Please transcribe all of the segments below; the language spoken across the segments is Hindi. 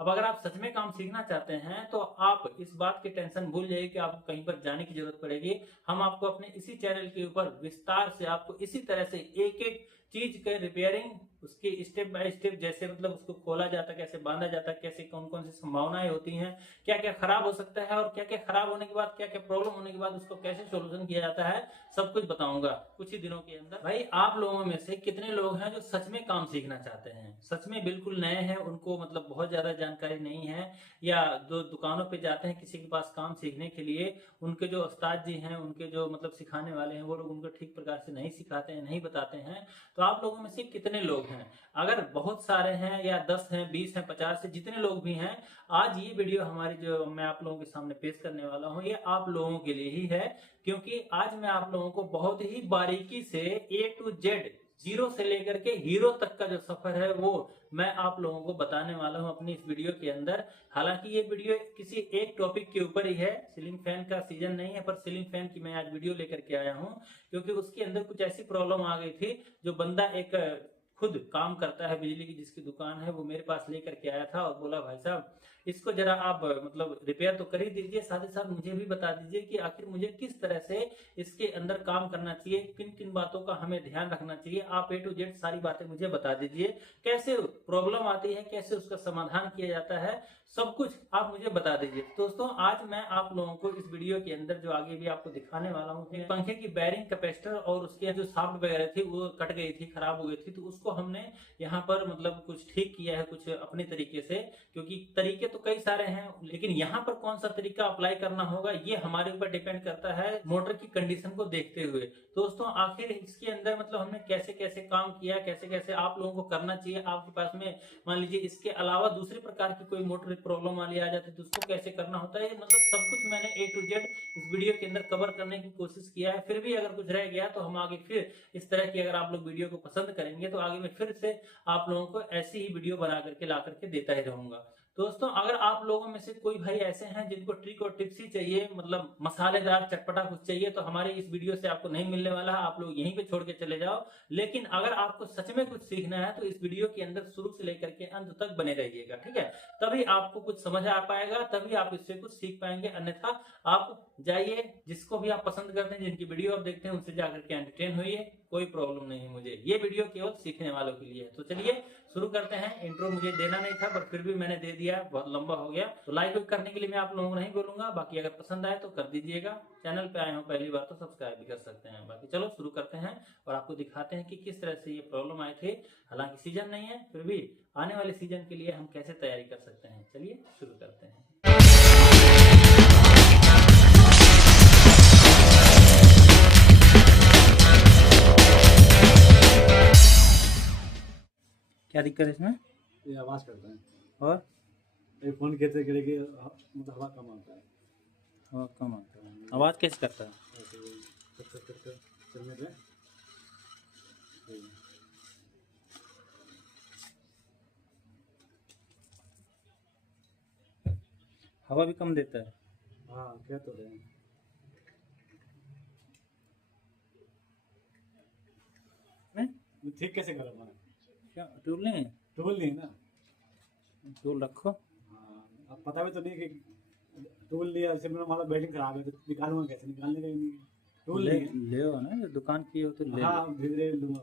अब अगर आप सच में काम सीखना चाहते हैं तो आप इस बात की टेंशन भूल जाइए कि आपको कहीं पर जाने की जरूरत पड़ेगी। हम आपको अपने इसी चैनल के ऊपर विस्तार से आपको इसी तरह से एक एक चीज के रिपेयरिंग, उसकी स्टेप बाय स्टेप, जैसे मतलब उसको खोला जाता है, कैसे बांधा जाता है, कैसे कौन कौन सी संभावनाएं होती हैं, क्या क्या खराब हो सकता है और क्या क्या खराब होने के बाद क्या क्या प्रॉब्लम होने के बाद उसको कैसे सोल्यूशन किया जाता है, सब कुछ बताऊंगा कुछ ही दिनों के अंदर। भाई आप लोगों में से कितने लोग हैं जो सच में काम सीखना चाहते हैं, सच में बिल्कुल नए हैं, उनको मतलब बहुत ज्यादा जानकारी नहीं है, या जो दुकानों पे जाते हैं किसी के पास काम सीखने के लिए, उनके जो उस्ताद जी हैं, उनके जो मतलब सिखाने वाले हैं, वो लोग उनको ठीक प्रकार से नहीं सिखाते हैं, नहीं बताते हैं। तो आप लोगों में से कितने लोग हैं? अगर बहुत सारे हैं या 10 हैं, 20 हैं, 50 हैं, जितने लोग भी हैं, आज ये वीडियो हमारी जो मैं आप लोगों के सामने पेश करने वाला हूँ, ये आप लोगों के लिए ही है। क्योंकि आज मैं आप लोगों को बहुत ही बारीकी से ए टू जेड, जीरो से लेकर के हीरो तक का जो सफर है वो मैं आप लोगों को बताने वाला हूं अपनी इस वीडियो के अंदर। हालांकि ये वीडियो किसी एक टॉपिक के ऊपर ही है, सीलिंग फैन का सीजन नहीं है, पर सीलिंग फैन की मैं आज वीडियो लेकर के आया हूं क्योंकि उसके अंदर कुछ ऐसी प्रॉब्लम आ गई थी। जो बंदा एक खुद काम करता है बिजली की, जिसकी दुकान है, वो मेरे पास लेकर के आया था और बोला भाई साहब इसको जरा आप मतलब रिपेयर तो कर ही दीजिए, साथ ही साथ मुझे भी बता दीजिए कि आखिर मुझे किस तरह से इसके अंदर काम करना चाहिए, किन किन बातों का हमें ध्यान रखना चाहिए, आप ए टू जेड सारी बातें मुझे बता दीजिए, कैसे प्रॉब्लम आती है, कैसे उसका समाधान किया जाता है, सब कुछ आप मुझे बता दीजिए। दोस्तों आज मैं आप लोगों को इस वीडियो के अंदर जो आगे भी आपको दिखाने वाला हूँ, पंखे की बैरिंग कैपेसिटर और उसके जो शाफ्ट वगैरह थी वो कट गई थी, खराब हो गई थी, तो उसको हमने यहाँ पर मतलब कुछ ठीक किया है कुछ अपने तरीके से। क्योंकि तरीके तो कई सारे हैं, लेकिन यहाँ पर कौन सा तरीका अप्लाई करना होगा ये हमारे ऊपर डिपेंड करता है मोटर की कंडीशन को देखते हुए। दोस्तों आखिर इसके अंदर मतलब हमने कैसे कैसे काम किया, कैसे कैसे आप लोगों को करना चाहिए, आपके पास में मान लीजिए इसके अलावा दूसरे प्रकार की कोई मोटर प्रॉब्लम वाली आ जाती है तो उसको कैसे करना होता है, मतलब सब कुछ मैंने ए टू जेड इस वीडियो के अंदर कवर करने की कोशिश किया है। फिर भी अगर कुछ रह गया तो हम आगे फिर इस तरह की, अगर आप लोग वीडियो को पसंद करेंगे तो आगे मैं फिर से आप लोगों को ऐसी ही वीडियो बना करके ला करके देता ही रहूंगा। दोस्तों अगर आप लोगों में से कोई भाई ऐसे हैं जिनको ट्रिक और टिप्स ही चाहिए, मतलब मसालेदार चटपटा कुछ चाहिए, तो हमारे इस वीडियो से आपको नहीं मिलने वाला है, आप लोग यहीं पे छोड़ के चले जाओ। लेकिन अगर आपको सच में कुछ सीखना है तो इस वीडियो के अंदर शुरू से लेकर के अंत तक बने रहिएगा, ठीक है? तभी आपको कुछ समझ आ पाएगा, तभी आप इससे कुछ सीख पाएंगे, अन्यथा आप जाइए जिसको भी आप पसंद करते हैं, जिनकी वीडियो आप देखते हैं, उनसे जाकर के एंटरटेन होइए, कोई प्रॉब्लम नहीं है मुझे। ये वीडियो केवल सीखने वालों के लिए है। तो चलिए शुरू करते हैं। इंट्रो मुझे देना नहीं था पर फिर भी मैंने दे दिया, बहुत लंबा हो गया, तो लाइक करने के लिए मैं आप लोगों को नहीं बोलूंगा, बाकी अगर पसंद आए तो कर दीजिएगा। चैनल पे आए हो पहली बार तो सब्सक्राइब भी कर सकते हैं। बाकी चलो शुरू करते हैं और आपको दिखाते हैं कि किस तरह से ये प्रॉब्लम आए थे। हालांकि सीजन नहीं है, फिर भी आने वाले सीजन के लिए हम कैसे तैयारी कर सकते हैं, चलिए शुरू करते हैं। क्या दिक्कत है इसमें? ये आवाज़ करता है और ये फ़ोन कहते करे कि मतलब हवा कम आता है। हवा कम आता है, आवाज़ कैसे करता है? ऐसे चलने पे हवा भी कम देता है। हाँ क्या तो है। ठीक कैसे करा मैंने? क्या टूल नहीं है? टूल नहीं ना। टूल रखो। हाँ अब पता भी तो नहीं कि टूल लिया, ऐसे मेरा मतलब बेल्डिंग खराब है तो निकालूंगा कैसे, निकालने का ही नहीं टूल ले नहीं है। ले हो ना, जो दुकान की हो तो ले हाँ धीरे धीरे लूँगा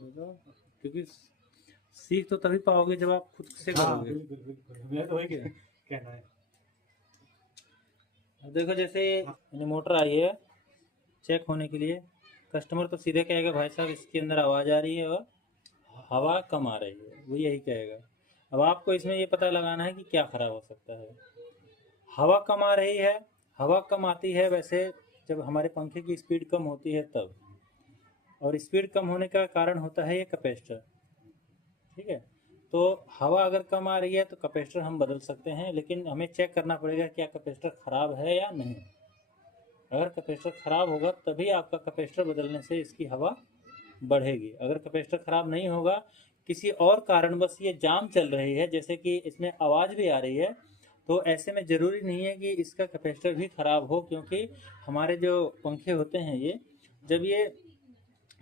लो। क्योंकि सीख तो तभी पाओगे जब आप खुद से हाँ करोगे। बिल्कुल बिल्कुल, मैं तो वही कहना है। अब देखो जैसे हाँ। मोटर आई है चेक होने के लिए, कस्टमर तो सीधे कहेगा भाई साहब इसके अंदर आवाज़ आ रही है और हवा कम आ रही है, वो यही कहेगा। अब आपको इसमें ये पता लगाना है कि क्या खराब हो सकता है। हवा कम आ रही है, हवा कम आती है वैसे जब हमारे पंखे की स्पीड कम होती है तब, और स्पीड कम होने का कारण होता है ये कैपेसिटर, ठीक है? तो हवा अगर कम आ रही है तो कैपेसिटर हम बदल सकते हैं, लेकिन हमें चेक करना पड़ेगा क्या कैपेसिटर ख़राब है या नहीं। अगर कैपेसिटर ख़राब होगा तभी आपका कैपेसिटर बदलने से इसकी हवा बढ़ेगी। अगर कैपेसिटर ख़राब नहीं होगा, किसी और कारणवश ये जाम चल रही है, जैसे कि इसमें आवाज़ भी आ रही है, तो ऐसे में ज़रूरी नहीं है कि इसका कैपेसिटर भी ख़राब हो। क्योंकि हमारे जो पंखे होते हैं ये जब ये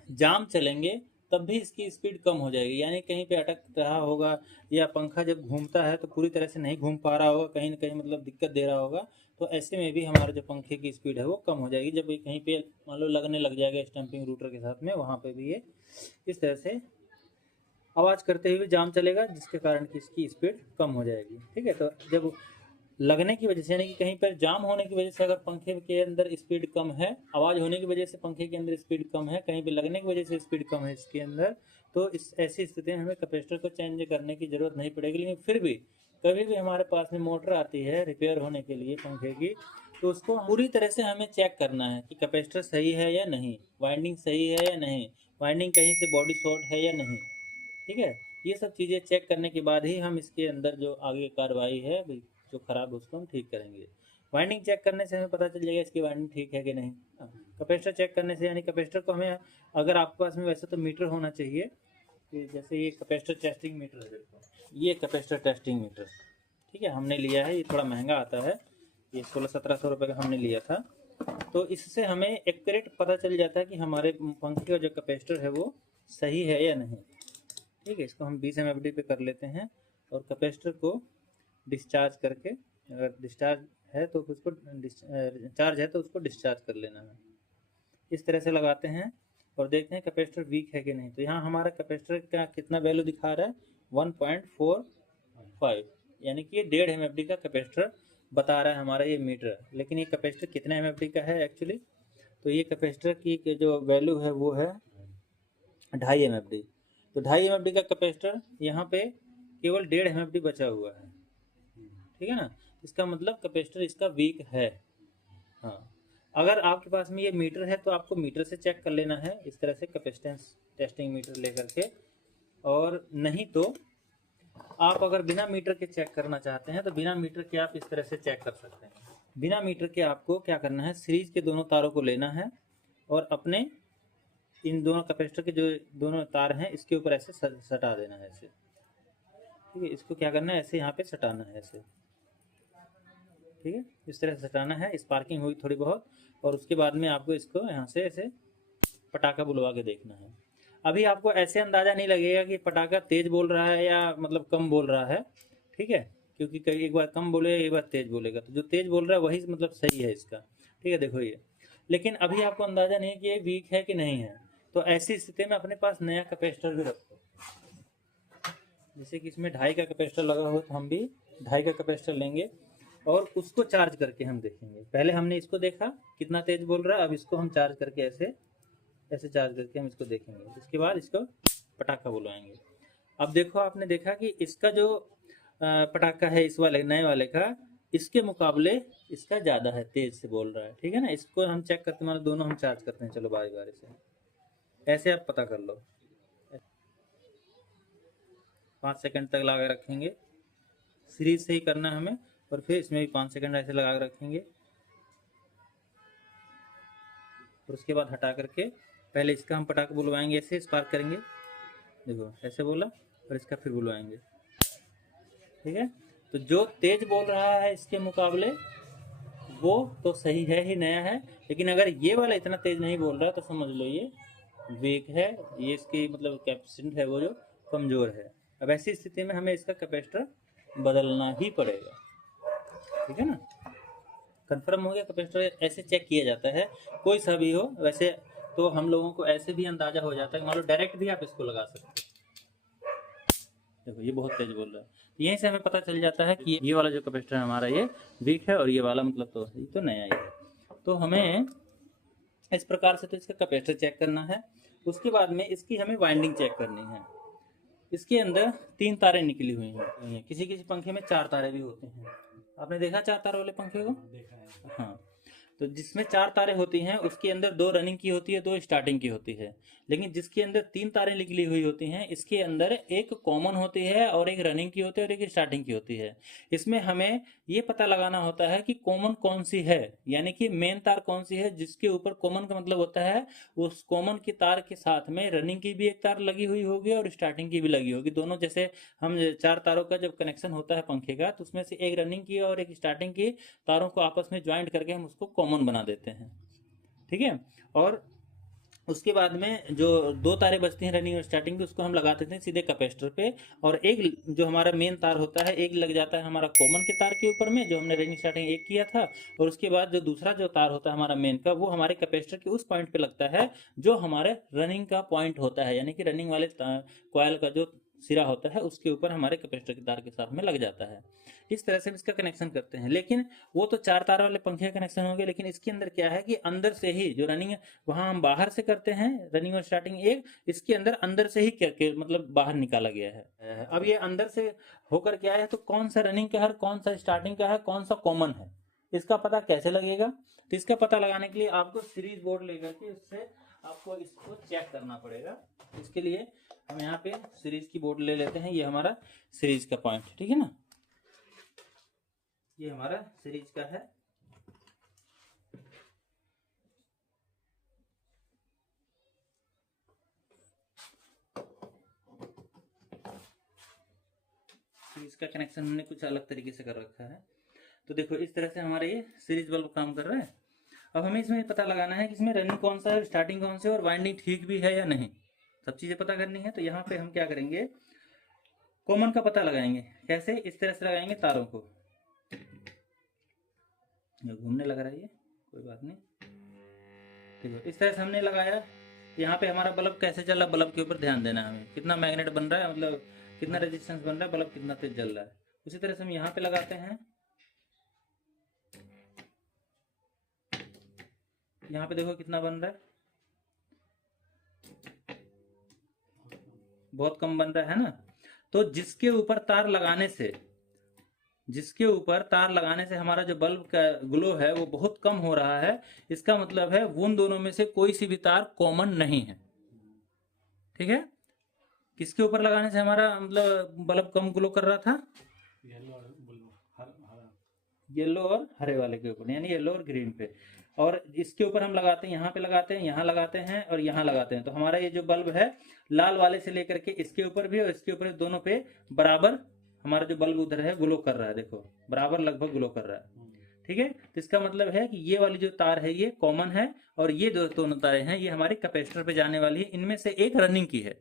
जाम चलेंगे तब भी इसकी स्पीड कम हो जाएगी, यानी कहीं पे अटक रहा होगा या पंखा जब घूमता है तो पूरी तरह से नहीं घूम पा रहा होगा, कहीं ना कहीं मतलब दिक्कत दे रहा होगा, तो ऐसे में भी हमारा जो पंखे की स्पीड है वो कम हो जाएगी। जब ये कहीं पे मान लो लगने लग जाएगा स्टैंपिंग रूटर के साथ में, वहाँ पे भी ये इस तरह से आवाज़ करते हुए जाम चलेगा, जिसके कारण कि इसकी स्पीड कम हो जाएगी। ठीक है, तो जब लगने की वजह से यानी कि कहीं पर जाम होने की वजह से अगर पंखे के अंदर स्पीड कम है, आवाज़ होने की वजह से पंखे के अंदर स्पीड कम है, कहीं भी लगने की वजह से स्पीड कम है इसके अंदर, तो इस ऐसी स्थिति में हमें कैपेसिटर को चेंज करने की ज़रूरत नहीं पड़ेगी। लेकिन फिर भी कभी भी हमारे पास में मोटर आती है रिपेयर होने के लिए पंखे की, तो उसको पूरी तरह से हमें चेक करना है कि कैपेसिटर सही है या नहीं, वाइंडिंग सही है या नहीं, वाइंडिंग कहीं से बॉडी शॉर्ट है या नहीं। ठीक है, ये सब चीज़ें चेक करने के बाद ही हम इसके अंदर जो आगे कार्रवाई है जो ख़राब है उसको हम ठीक करेंगे। वाइंडिंग चेक करने से हमें पता चल जाएगा इसकी वाइंडिंग ठीक है कि नहीं। कैपेसिटर चेक करने से, यानी कैपेसिटर को हमें, अगर आपके पास में वैसे तो मीटर होना चाहिए कि जैसे ये कैपेसिटर टेस्टिंग मीटर है, ये कैपेसिटर टेस्टिंग मीटर, ठीक है, हमने लिया है, ये थोड़ा महंगा आता है, ये 1600-1700 रुपये का हमने लिया था। तो इससे हमें एक्यूरेट पता चल जाता है कि हमारे पंखे का जो कैपेसिटर है वो सही है या नहीं। ठीक है, इसको हम 20 MFD पे कर लेते हैं और कैपेसिटर को डिस्चार्ज करके, अगर डिस्चार्ज है तो उसको चार्ज है तो उसको डिस्चार्ज कर लेना है। इस तरह से लगाते हैं और देखते हैं कैपेसिटर वीक है कि नहीं। तो यहाँ हमारा कैपेसिटर का कितना वैल्यू दिखा रहा है, 1.45, यानी कि 1.5 MFD का कैपेसिटर बता रहा है हमारा ये मीटर। लेकिन ये कैपेसिटर कितने MFD का है एक्चुअली, तो ये कैपेसिटर की जो वैल्यू है वो है 2.5 MFD। तो 2.5 MFD का कैपेसिटर यहाँ पे केवल 1.5 MFD बचा हुआ है। ठीक है ना, इसका मतलब कैपेसिटर इसका वीक है। हाँ, अगर आपके पास में ये मीटर है तो आपको मीटर से चेक कर लेना है, इस तरह से कैपेसिटेंस टेस्टिंग मीटर लेकर के। और नहीं तो आप अगर बिना मीटर के चेक करना चाहते हैं तो बिना मीटर के आप इस तरह से चेक कर सकते हैं। बिना मीटर के आपको क्या करना है, सीरीज के दोनों तारों को लेना है और अपने इन दोनों कैपेसिटर के जो दोनों तार हैं इसके ऊपर ऐसे सटा देना है ऐसे। ठीक है, इसको क्या करना है, ऐसे यहाँ पे सटाना है ऐसे। ठीक है, इस तरह से सटाना है, स्पार्किंग हुई थोड़ी बहुत, और उसके बाद में आपको इसको यहाँ से ऐसे पटाखा बुलवा के देखना है। अभी आपको ऐसे अंदाज़ा नहीं लगेगा कि पटाखा तेज बोल रहा है या मतलब कम बोल रहा है। ठीक है, क्योंकि कई एक बार कम बोलेगा, एक बार तेज बोलेगा, तो जो तेज बोल रहा है वही मतलब सही है इसका। ठीक है, देखो ये, लेकिन अभी आपको अंदाज़ा नहीं है कि ये वीक है कि नहीं है, तो ऐसी स्थिति में अपने पास नया कैपेसिटर भी रखो। जैसे कि इसमें 2.5 का कैपेसिटर लगा हुआ, तो हम भी 2.5 का कैपेसिटर लेंगे और उसको चार्ज करके हम देखेंगे। पहले हमने इसको देखा कितना तेज बोल रहा है, अब इसको हम चार्ज करके ऐसे ऐसे चार्ज करके हम इसको देखेंगे। इसके बाद इसको पटाखा बुलवाएंगे। अब देखो, आपने देखा कि इसका जो पटाखा है इस वाले नए वाले का, इसके मुकाबले इसका ज़्यादा है, तेज से बोल रहा है। ठीक है ना, इसको हम चेक करते हैं, दोनों हम चार्ज करते हैं। चलो बारी बारी से ऐसे आप पता कर लो। 5 सेकंड तक लगा के रखेंगे, सीरीज से ही करना है हमें, और फिर इसमें भी 5 सेकंड ऐसे लगा के रखेंगे, और उसके बाद हटा करके पहले इसका हम पटाखा बुलवाएंगे, ऐसे स्पार्क करेंगे, देखो ऐसे बोला, और इसका फिर बुलवाएंगे। ठीक है, तो जो तेज बोल रहा है इसके मुकाबले वो तो सही है ही, नया है। लेकिन अगर ये वाला इतना तेज नहीं बोल रहा है तो समझ लो ये वीक है, ये इसकी मतलब कैपेसिटेंस है वो जो कमज़ोर है। अब ऐसी स्थिति में हमें इसका कैपेसिटर बदलना ही पड़ेगा। ठीक है ना, कंफर्म हो गया। कैपेसिटर ऐसे चेक किया जाता है, कोई सा भी हो। वैसे तो हम लोगों को ऐसे भी अंदाजा हो जाता है, मान लो डायरेक्ट भी आप इसको लगा सकते हैं। देखो ये बहुत तेज बोल रहा है, यहीं से हमें पता चल जाता है कि ये वाला जो कैपेसिटर है हमारा ये वीक है, और ये वाला मतलब तो ये तो नया ही है। तो हमें इस प्रकार से तो इसका कैपेसिटर चेक करना है। उसके बाद में इसकी हमें वाइंडिंग चेक करनी है। इसके अंदर 3 तारें निकली हुई हैं, किसी किसी पंखे में 4 तारे भी होते हैं। आपने देखा 4 तार वाले पंखे को? देखा है। हाँ, तो जिसमें 4 तारें होती हैं उसके अंदर 2 रनिंग की होती है, 2 स्टार्टिंग की होती है। लेकिन जिसके अंदर 3 तारें निकली हुई होती हैं, इसके अंदर एक कॉमन होती है और एक रनिंग की होती है और एक स्टार्टिंग की होती है। इसमें हमें ये पता लगाना होता है कि कॉमन कौन सी है, यानी कि मेन तार कौन सी है जिसके ऊपर कॉमन का मतलब होता है उस कॉमन की तार के साथ में रनिंग की भी एक तार लगी हुई होगी और स्टार्टिंग की भी लगी होगी। दोनों, जैसे हम 4 तारों का जब कनेक्शन होता है पंखे का, तो उसमें से एक रनिंग की और एक स्टार्टिंग की तारों को आपस में ज्वाइंट करके हम उसको कॉमन बना देते हैं। ठीक है, और उसके बाद में जो 2 तारें बचती हैं रनिंग और स्टार्टिंग की, उसको हम लगा देते हैं सीधे कैपेसिटर पे। और एक जो हमारा मेन तार होता है, एक लग जाता है हमारा कॉमन के तार के ऊपर में, जो हमने रनिंग स्टार्टिंग एक किया था। और उसके बाद जो दूसरा जो तार होता है हमारा मेन का, वो हमारे कैपेसिटर के उस पॉइंट पे लगता है जो हमारे रनिंग का पॉइंट होता है, यानी कि रनिंग वाले कॉयल का जो सिरा होता है उसके ऊपर हमारे कैपेसिटर के तार के साथ में लग जाता है। इस तरह से हम इसका कनेक्शन करते हैं। लेकिन वो तो 4 तार वाले पंखे का कनेक्शन हो गया, लेकिन इसके अंदर क्या है कि अंदर से ही जो रनिंग है वहां हम बाहर से करते हैं रनिंग और स्टार्टिंग एक, इसके अंदर अंदर से ही करके मतलब बाहर निकाला गया है। अब ये अंदर से होकर क्या है, तो कौन सा रनिंग का है, कौन सा स्टार्टिंग का है, कौन सा कॉमन है, इसका पता कैसे लगेगा? तो इसका पता लगाने के लिए आपको सीरीज बोर्ड लेकर के उससे आपको इसको चेक करना पड़ेगा। इसके लिए हम यहाँ पे सीरीज की बोर्ड ले लेते हैं। ये हमारा सीरीज का पॉइंट, ठीक है ना, ये हमारा सीरीज का है। इसका कनेक्शन हमने कुछ अलग तरीके से कर रखा है। तो देखो इस तरह से हमारा ये सीरीज बल्ब काम कर रहा है। अब हमें इसमें पता लगाना है कि इसमें रनिंग कौन सा है, स्टार्टिंग कौन सी है, और वाइंडिंग ठीक भी है या नहीं, सब चीज़ें पता करनी है। तो यहाँ पे हम क्या करेंगे, कॉमन का पता लगाएंगे। कैसे? इस तरह से लगाएंगे तारों को, घूमने लग रहा है ये, कोई बात नहीं। देखो इस तरह से हमने लगाया। यहाँ पे हमारा बल्ब कैसे चल रहा है, बल्ब के ऊपर ध्यान देना है हमें, कितना मैग्नेट बन रहा है, मतलब कितना रेजिस्टेंस बन रहा है, बल्ब कितना तेज जल रहा है। उसी तरह से हम यहाँ पे लगाते हैं। यहाँ पे देखो कितना बन रहा है, बहुत कम बन रहा है ना। तो जिसके ऊपर तार लगाने से हमारा जो बल्ब का ग्लो है वो बहुत कम हो रहा है, इसका मतलब है उन दोनों में से कोई सी भी तार कॉमन नहीं है। ठीक है, किसके ऊपर लगाने से हमारा मतलब बल्ब कम ग्लो कर रहा था? येलो और हरे वाले के ऊपर, यानी येलो और ग्रीन पे। और इसके ऊपर हम लगाते हैं, यहाँ पे लगाते हैं, यहाँ लगाते हैं और यहाँ लगाते हैं। तो हमारा ये जो बल्ब है लाल वाले से लेकर के इसके ऊपर भी और इसके ऊपर दोनों पे बराबर हमारा जो बल्ब उधर है ग्लो कर रहा है। देखो बराबर लगभग ग्लो कर रहा है। ठीक है, तो इसका मतलब है कि ये वाली जो तार है ये कॉमन है, और ये जो दोनों तारें हैं ये हमारी कैपेसिटर पे जाने वाली है। इनमें से एक रनिंग की है।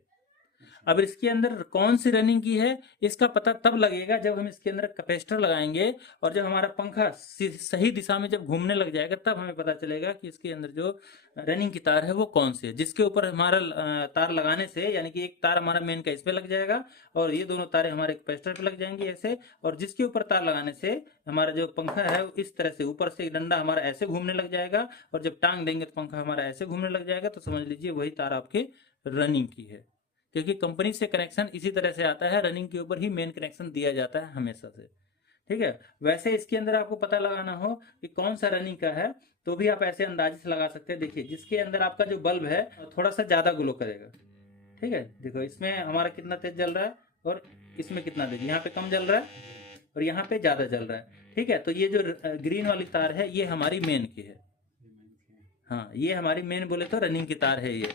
अब इसके अंदर कौन सी रनिंग की है इसका पता तब लगेगा जब हम इसके अंदर कैपेसिटर लगाएंगे, और जब हमारा पंखा सही दिशा में जब घूमने लग जाएगा तब हमें पता चलेगा कि इसके अंदर जो रनिंग की तार है वो कौन सी है। जिसके ऊपर हमारा तार लगाने से, यानी कि एक तार हमारा मेन का इस पे लग जाएगा और ये दोनों तारें हमारे कैपेसिटर पे लग जाएंगी ऐसे, और जिसके ऊपर तार लगाने से हमारा जो पंखा है इस तरह से ऊपर से एक डंडा हमारा ऐसे घूमने लग जाएगा, और जब टांग देंगे तो पंखा हमारा ऐसे घूमने लग जाएगा। तो समझ लीजिए वही तार आपके रनिंग की है, क्योंकि कंपनी से कनेक्शन इसी तरह से आता है, रनिंग के ऊपर ही मेन कनेक्शन दिया जाता है हमेशा से। ठीक है, वैसे इसके अंदर आपको पता लगाना हो कि कौन सा रनिंग का है तो भी आप ऐसे अंदाजे से लगा सकते हैं। देखिए जिसके अंदर आपका जो बल्ब है थोड़ा सा ज्यादा ग्लो करेगा। ठीक है, देखो इसमें हमारा कितना तेज जल रहा है और इसमें कितना तेज, यहाँ पे कम जल रहा है और यहाँ पे ज्यादा जल रहा है। ठीक है, तो ये जो ग्रीन वाली तार है ये हमारी मेन की है। हाँ, ये हमारी मेन बोले तो रनिंग की तार है ये।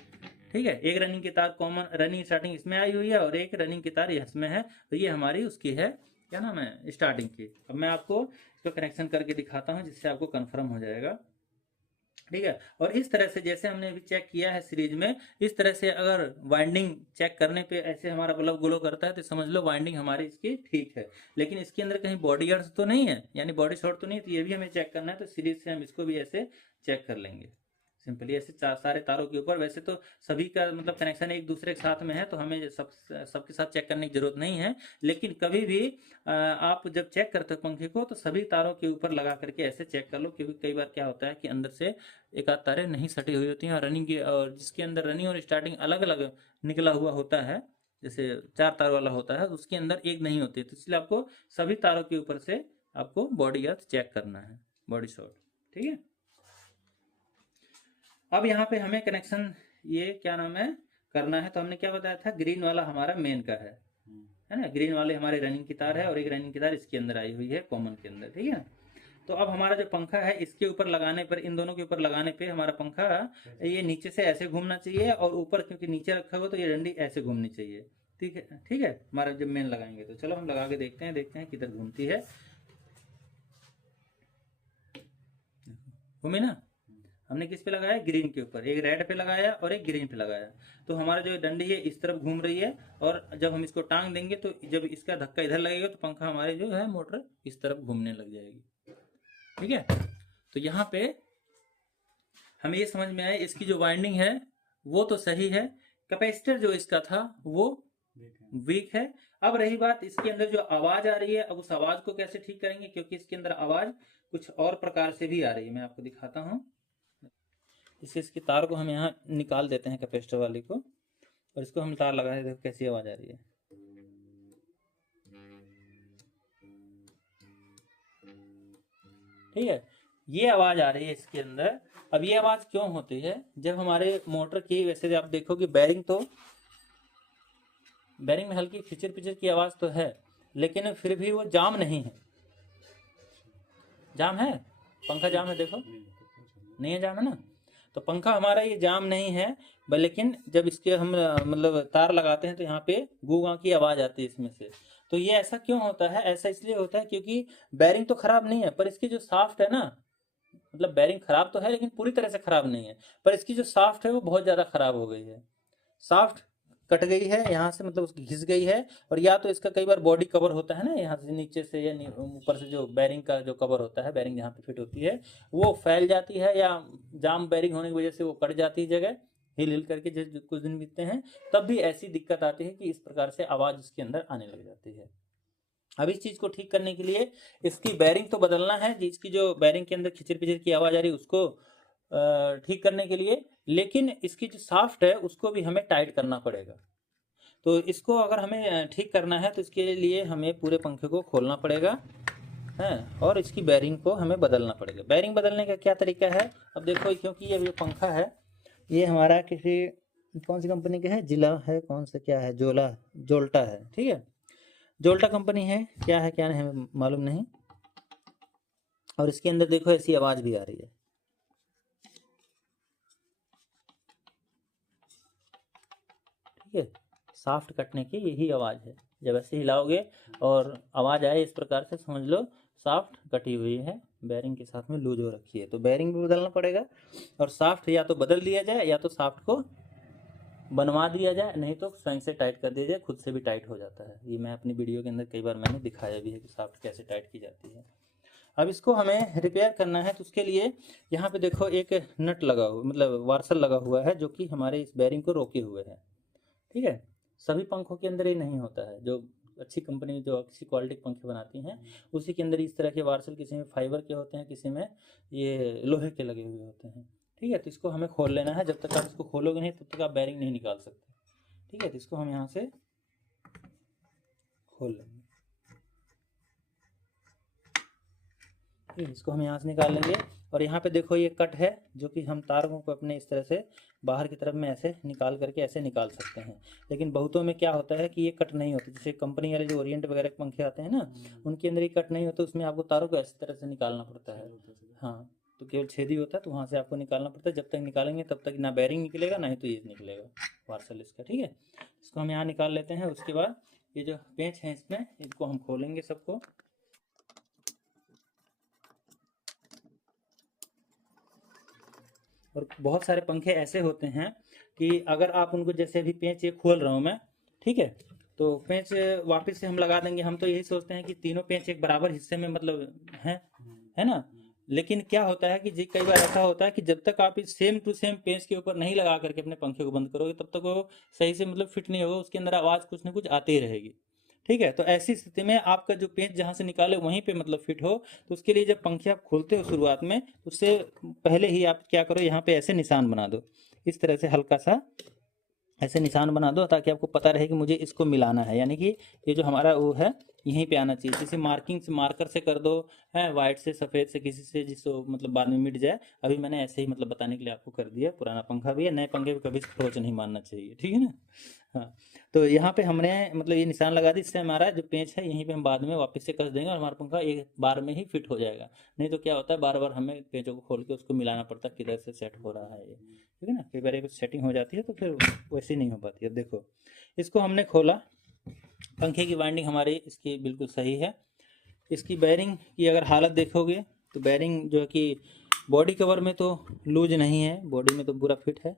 ठीक है, एक रनिंग की तार कॉमन रनिंग स्टार्टिंग इसमें आई हुई है और एक रनिंग की तार इसमें है, तो ये हमारी उसकी है, क्या नाम है, स्टार्टिंग की। अब मैं आपको इसको कनेक्शन करके दिखाता हूँ जिससे आपको कंफर्म हो जाएगा। ठीक है, और इस तरह से जैसे हमने अभी चेक किया है सीरीज में, इस तरह से अगर वाइंडिंग चेक करने पे ऐसे हमारा बल्ब ग्लो करता है तो समझ लो वाइंडिंग हमारी इसकी ठीक है। लेकिन इसके अंदर कहीं बॉडी अर्थ तो नहीं है, यानी बॉडी शॉर्ट तो नहीं है, तो ये भी हमें चेक करना है। तो सीरीज से हम इसको भी ऐसे चेक कर लेंगे सिंपली ऐसे सारे तारों के ऊपर। वैसे तो सभी का मतलब कनेक्शन एक दूसरे के साथ में है, तो हमें सबके साथ चेक करने की जरूरत नहीं है। लेकिन कभी भी आप जब चेक करते हो पंखे को तो सभी तारों के ऊपर लगा करके ऐसे चेक कर लो, क्योंकि कई बार क्या होता है कि अंदर से एक आध तारें नहीं सटी हुई होती हैं और रनिंग की, और जिसके अंदर रनिंग और स्टार्टिंग अलग अलग निकला हुआ होता है, जैसे 4 तार वाला होता है, उसके अंदर एक नहीं होती, तो इसलिए आपको सभी तारों के ऊपर से आपको बॉडी अर्थ चेक करना है, बॉडी शॉर्ट। ठीक है, अब यहाँ पे हमें कनेक्शन ये क्या नाम है करना है। तो हमने क्या बताया था, ग्रीन वाला हमारा मेन का है ना, ग्रीन वाले हमारे रनिंग की तार है और एक रनिंग की तार इसके अंदर आई हुई है कॉमन के अंदर। ठीक है, तो अब हमारा जो पंखा है इसके ऊपर लगाने पर, इन दोनों के ऊपर लगाने पे हमारा पंखा ये नीचे से ऐसे घूमना चाहिए और ऊपर क्योंकि नीचे रखा हुआ तो ये डंडी ऐसे घूमनी चाहिए। ठीक है, ठीक है, हमारा जब मेन लगाएंगे तो चलो हम लगा के देखते हैं किधर घूमती है। घूमी ना, हमने किस पे लगाया, ग्रीन के ऊपर, एक रेड पे लगाया और एक ग्रीन पे लगाया। तो हमारा जो डंडी है इस तरफ घूम रही है, और जब हम इसको टांग देंगे तो जब इसका धक्का इधर लगेगा तो पंखा हमारे जो है मोटर इस तरफ घूमने लग जाएगी। ठीक है, तो यहाँ पे हमें ये समझ में आया इसकी जो वाइंडिंग है वो तो सही है, कैपेसिटर जो इसका था वो वीक है। अब रही बात इसके अंदर जो आवाज आ रही है, अब उस आवाज को कैसे ठीक करेंगे, क्योंकि इसके अंदर आवाज कुछ और प्रकार से भी आ रही है। मैं आपको दिखाता हूँ। इसकी तार को हम यहाँ निकाल देते हैं कैपेसिटर वाली को, और इसको हम तार लगा देते हैं, कैसी आवाज आ रही है। ठीक है, ये आवाज आ रही है इसके अंदर। अब ये आवाज क्यों होती है, जब हमारे मोटर की, वैसे आप देखो कि बैरिंग में हल्की खिचर पिचर की आवाज तो है, लेकिन फिर भी वो जाम नहीं है। जाम है, पंखा जाम है, देखो नहीं है, जाम है ना। तो पंखा हमारा ये जाम नहीं है, लेकिन जब इसके हम मतलब तार लगाते हैं तो यहाँ पे गूंगा की आवाज आती है इसमें से। तो ये ऐसा क्यों होता है, ऐसा इसलिए होता है क्योंकि बैरिंग तो खराब नहीं है, पर इसकी जो शाफ्ट है ना, मतलब बैरिंग खराब तो है लेकिन पूरी तरह से खराब नहीं है, पर इसकी जो शाफ्ट है वो बहुत ज्यादा खराब हो गई है। शाफ्ट कट गई है यहाँ से, मतलब उसकी घिस गई है। और या तो इसका कई बार बॉडी कवर होता है ना, यहाँ से नीचे से या ऊपर से जो बैरिंग का जो कवर होता है, बैरिंग जहाँ पे फिट होती है वो फैल जाती है, या जाम बैरिंग होने की वजह से वो कट जाती है जगह, हिल करके जब कुछ दिन बीतते हैं तब भी ऐसी दिक्कत आती है कि इस प्रकार से आवाज इसके अंदर आने लग जाती है। अब इस चीज को ठीक करने के लिए इसकी बैरिंग तो बदलना है, जिसकी जो बैरिंग के अंदर खिचर पिचर की आवाज आ रही है उसको ठीक करने के लिए, लेकिन इसकी जो शाफ्ट है उसको भी हमें टाइट करना पड़ेगा। तो इसको अगर हमें ठीक करना है तो इसके लिए हमें पूरे पंखे को खोलना पड़ेगा है, और इसकी बैरिंग को हमें बदलना पड़ेगा। बैरिंग बदलने का क्या तरीका है, अब देखो, क्योंकि ये पंखा है, ये हमारा किसी कौन सी कंपनी का है, जिला है, कौन सा क्या है, जोल्टा है। ठीक है, जोल्टा कंपनी है, क्या है क्या नहीं हमें मालूम नहीं। और इसके अंदर देखो ऐसी आवाज भी आ रही है। ठीक है, शाफ्ट कटने की यही आवाज है। जब ऐसे हिलाओगे और आवाज आए इस प्रकार से, समझ लो शाफ्ट कटी हुई है, बैरिंग के साथ में लूज हो रखी है। तो बैरिंग भी बदलना पड़ेगा, और शाफ्ट या तो बदल दिया जाए या तो शाफ्ट को बनवा दिया जाए, नहीं तो स्वयं से टाइट कर दिया जाए, खुद से भी टाइट हो जाता है। ये मैं अपनी वीडियो के अंदर कई बार मैंने दिखाया भी है कि शाफ्ट कैसे टाइट की जाती है। अब इसको हमें रिपेयर करना है, तो उसके लिए यहाँ पे देखो एक नट लगा हुआ, मतलब वार्सल लगा हुआ है, जो कि हमारे इस बैरिंग को रोके हुए है। ठीक है, सभी पंखों के अंदर ये नहीं होता है। जो अच्छी कंपनी जो अच्छी क्वालिटी के पंखे बनाती हैं उसी के अंदर इस तरह के वार्सल, किसी में फाइबर के होते हैं, किसी में ये लोहे के लगे हुए होते हैं। ठीक है, तो इसको हमें खोल लेना है। जब तक आप इसको खोलोगे नहीं तब तक आप बैरिंग नहीं निकाल सकते। ठीक है, तो इसको हम यहाँ से खोल लेंगे। इसको हम यहाँ से निकाल लेंगे, और यहाँ पे देखो ये कट है, जो कि हम तारों को अपने इस तरह से बाहर की तरफ में ऐसे निकाल करके ऐसे निकाल सकते हैं। लेकिन बहुतों में क्या होता है कि ये कट नहीं होती, जैसे कंपनी वाले जो ओरिएंट वगैरह के पंखे आते हैं ना, उनके अंदर ये कट नहीं होता, उसमें आपको तारों को ऐसी तरह से निकालना पड़ता है। हाँ, तो केवल छेद ही होता है, तो वहाँ से आपको निकालना पड़ता है। जब तक निकालेंगे तब तक ना बैरिंग निकलेगा ना ही तो ये निकलेगा वार्सल इसका। ठीक है, इसको हम यहाँ निकाल लेते हैं। उसके बाद ये जो पेंच है इसमें, इसको हम खोलेंगे सबको। और बहुत सारे पंखे ऐसे होते हैं कि अगर आप उनको, जैसे अभी पेंच ये खोल रहा हूँ मैं, ठीक है, तो पेंच वापस से हम लगा देंगे। हम तो यही सोचते हैं कि तीनों पेंच एक बराबर हिस्से में मतलब है ना। लेकिन क्या होता है कि कई बार ऐसा होता है कि जब तक आप इस सेम टू सेम पेंच के ऊपर नहीं लगा करके अपने पंखे को बंद करोगे तब तक वो सही से मतलब फिट नहीं होगा, उसके अंदर आवाज़ कुछ ना कुछ आती ही रहेगी। ठीक है, तो ऐसी स्थिति में आपका जो पेंच जहाँ से निकाले वहीं पे मतलब फिट हो, तो उसके लिए जब पंखे आप खोलते हो शुरुआत में, उससे पहले ही आप क्या करो, यहाँ पे ऐसे निशान बना दो, इस तरह से हल्का सा ऐसे निशान बना दो, ताकि आपको पता रहे कि मुझे इसको मिलाना है। यानी कि ये जो हमारा वो है यहीं पे आना चाहिए। जैसे मार्किंग से, मार्कर से कर दो है, वाइट से, सफ़ेद से, किसी से जिसको मतलब बाद में मिट जाए। अभी मैंने ऐसे ही मतलब बताने के लिए आपको कर दिया। पुराना पंखा भी है, नए पंखे भी कभी खरोच नहीं मारना चाहिए। ठीक है ना। हाँ, तो यहाँ पे हमने मतलब ये निशान लगा दी, इससे हमारा जो पेंच है यहीं पे हम बाद में वापस से कस देंगे और हमारा पंखा एक बार में ही फिट हो जाएगा। नहीं तो क्या होता है, बार बार हमें पेंचों को खोल के उसको मिलाना पड़ता है किधर से सेट हो रहा है ये। ठीक है ना, कई बार एक सेटिंग हो जाती है तो फिर वैसे नहीं हो पाती है। देखो, इसको हमने खोला, पंखे की वाइंडिंग हमारी इसकी बिल्कुल सही है। इसकी बैरिंग की अगर हालत देखोगे तो बैरिंग जो है कि बॉडी कवर में तो लूज नहीं है, बॉडी में तो पूरा फिट है।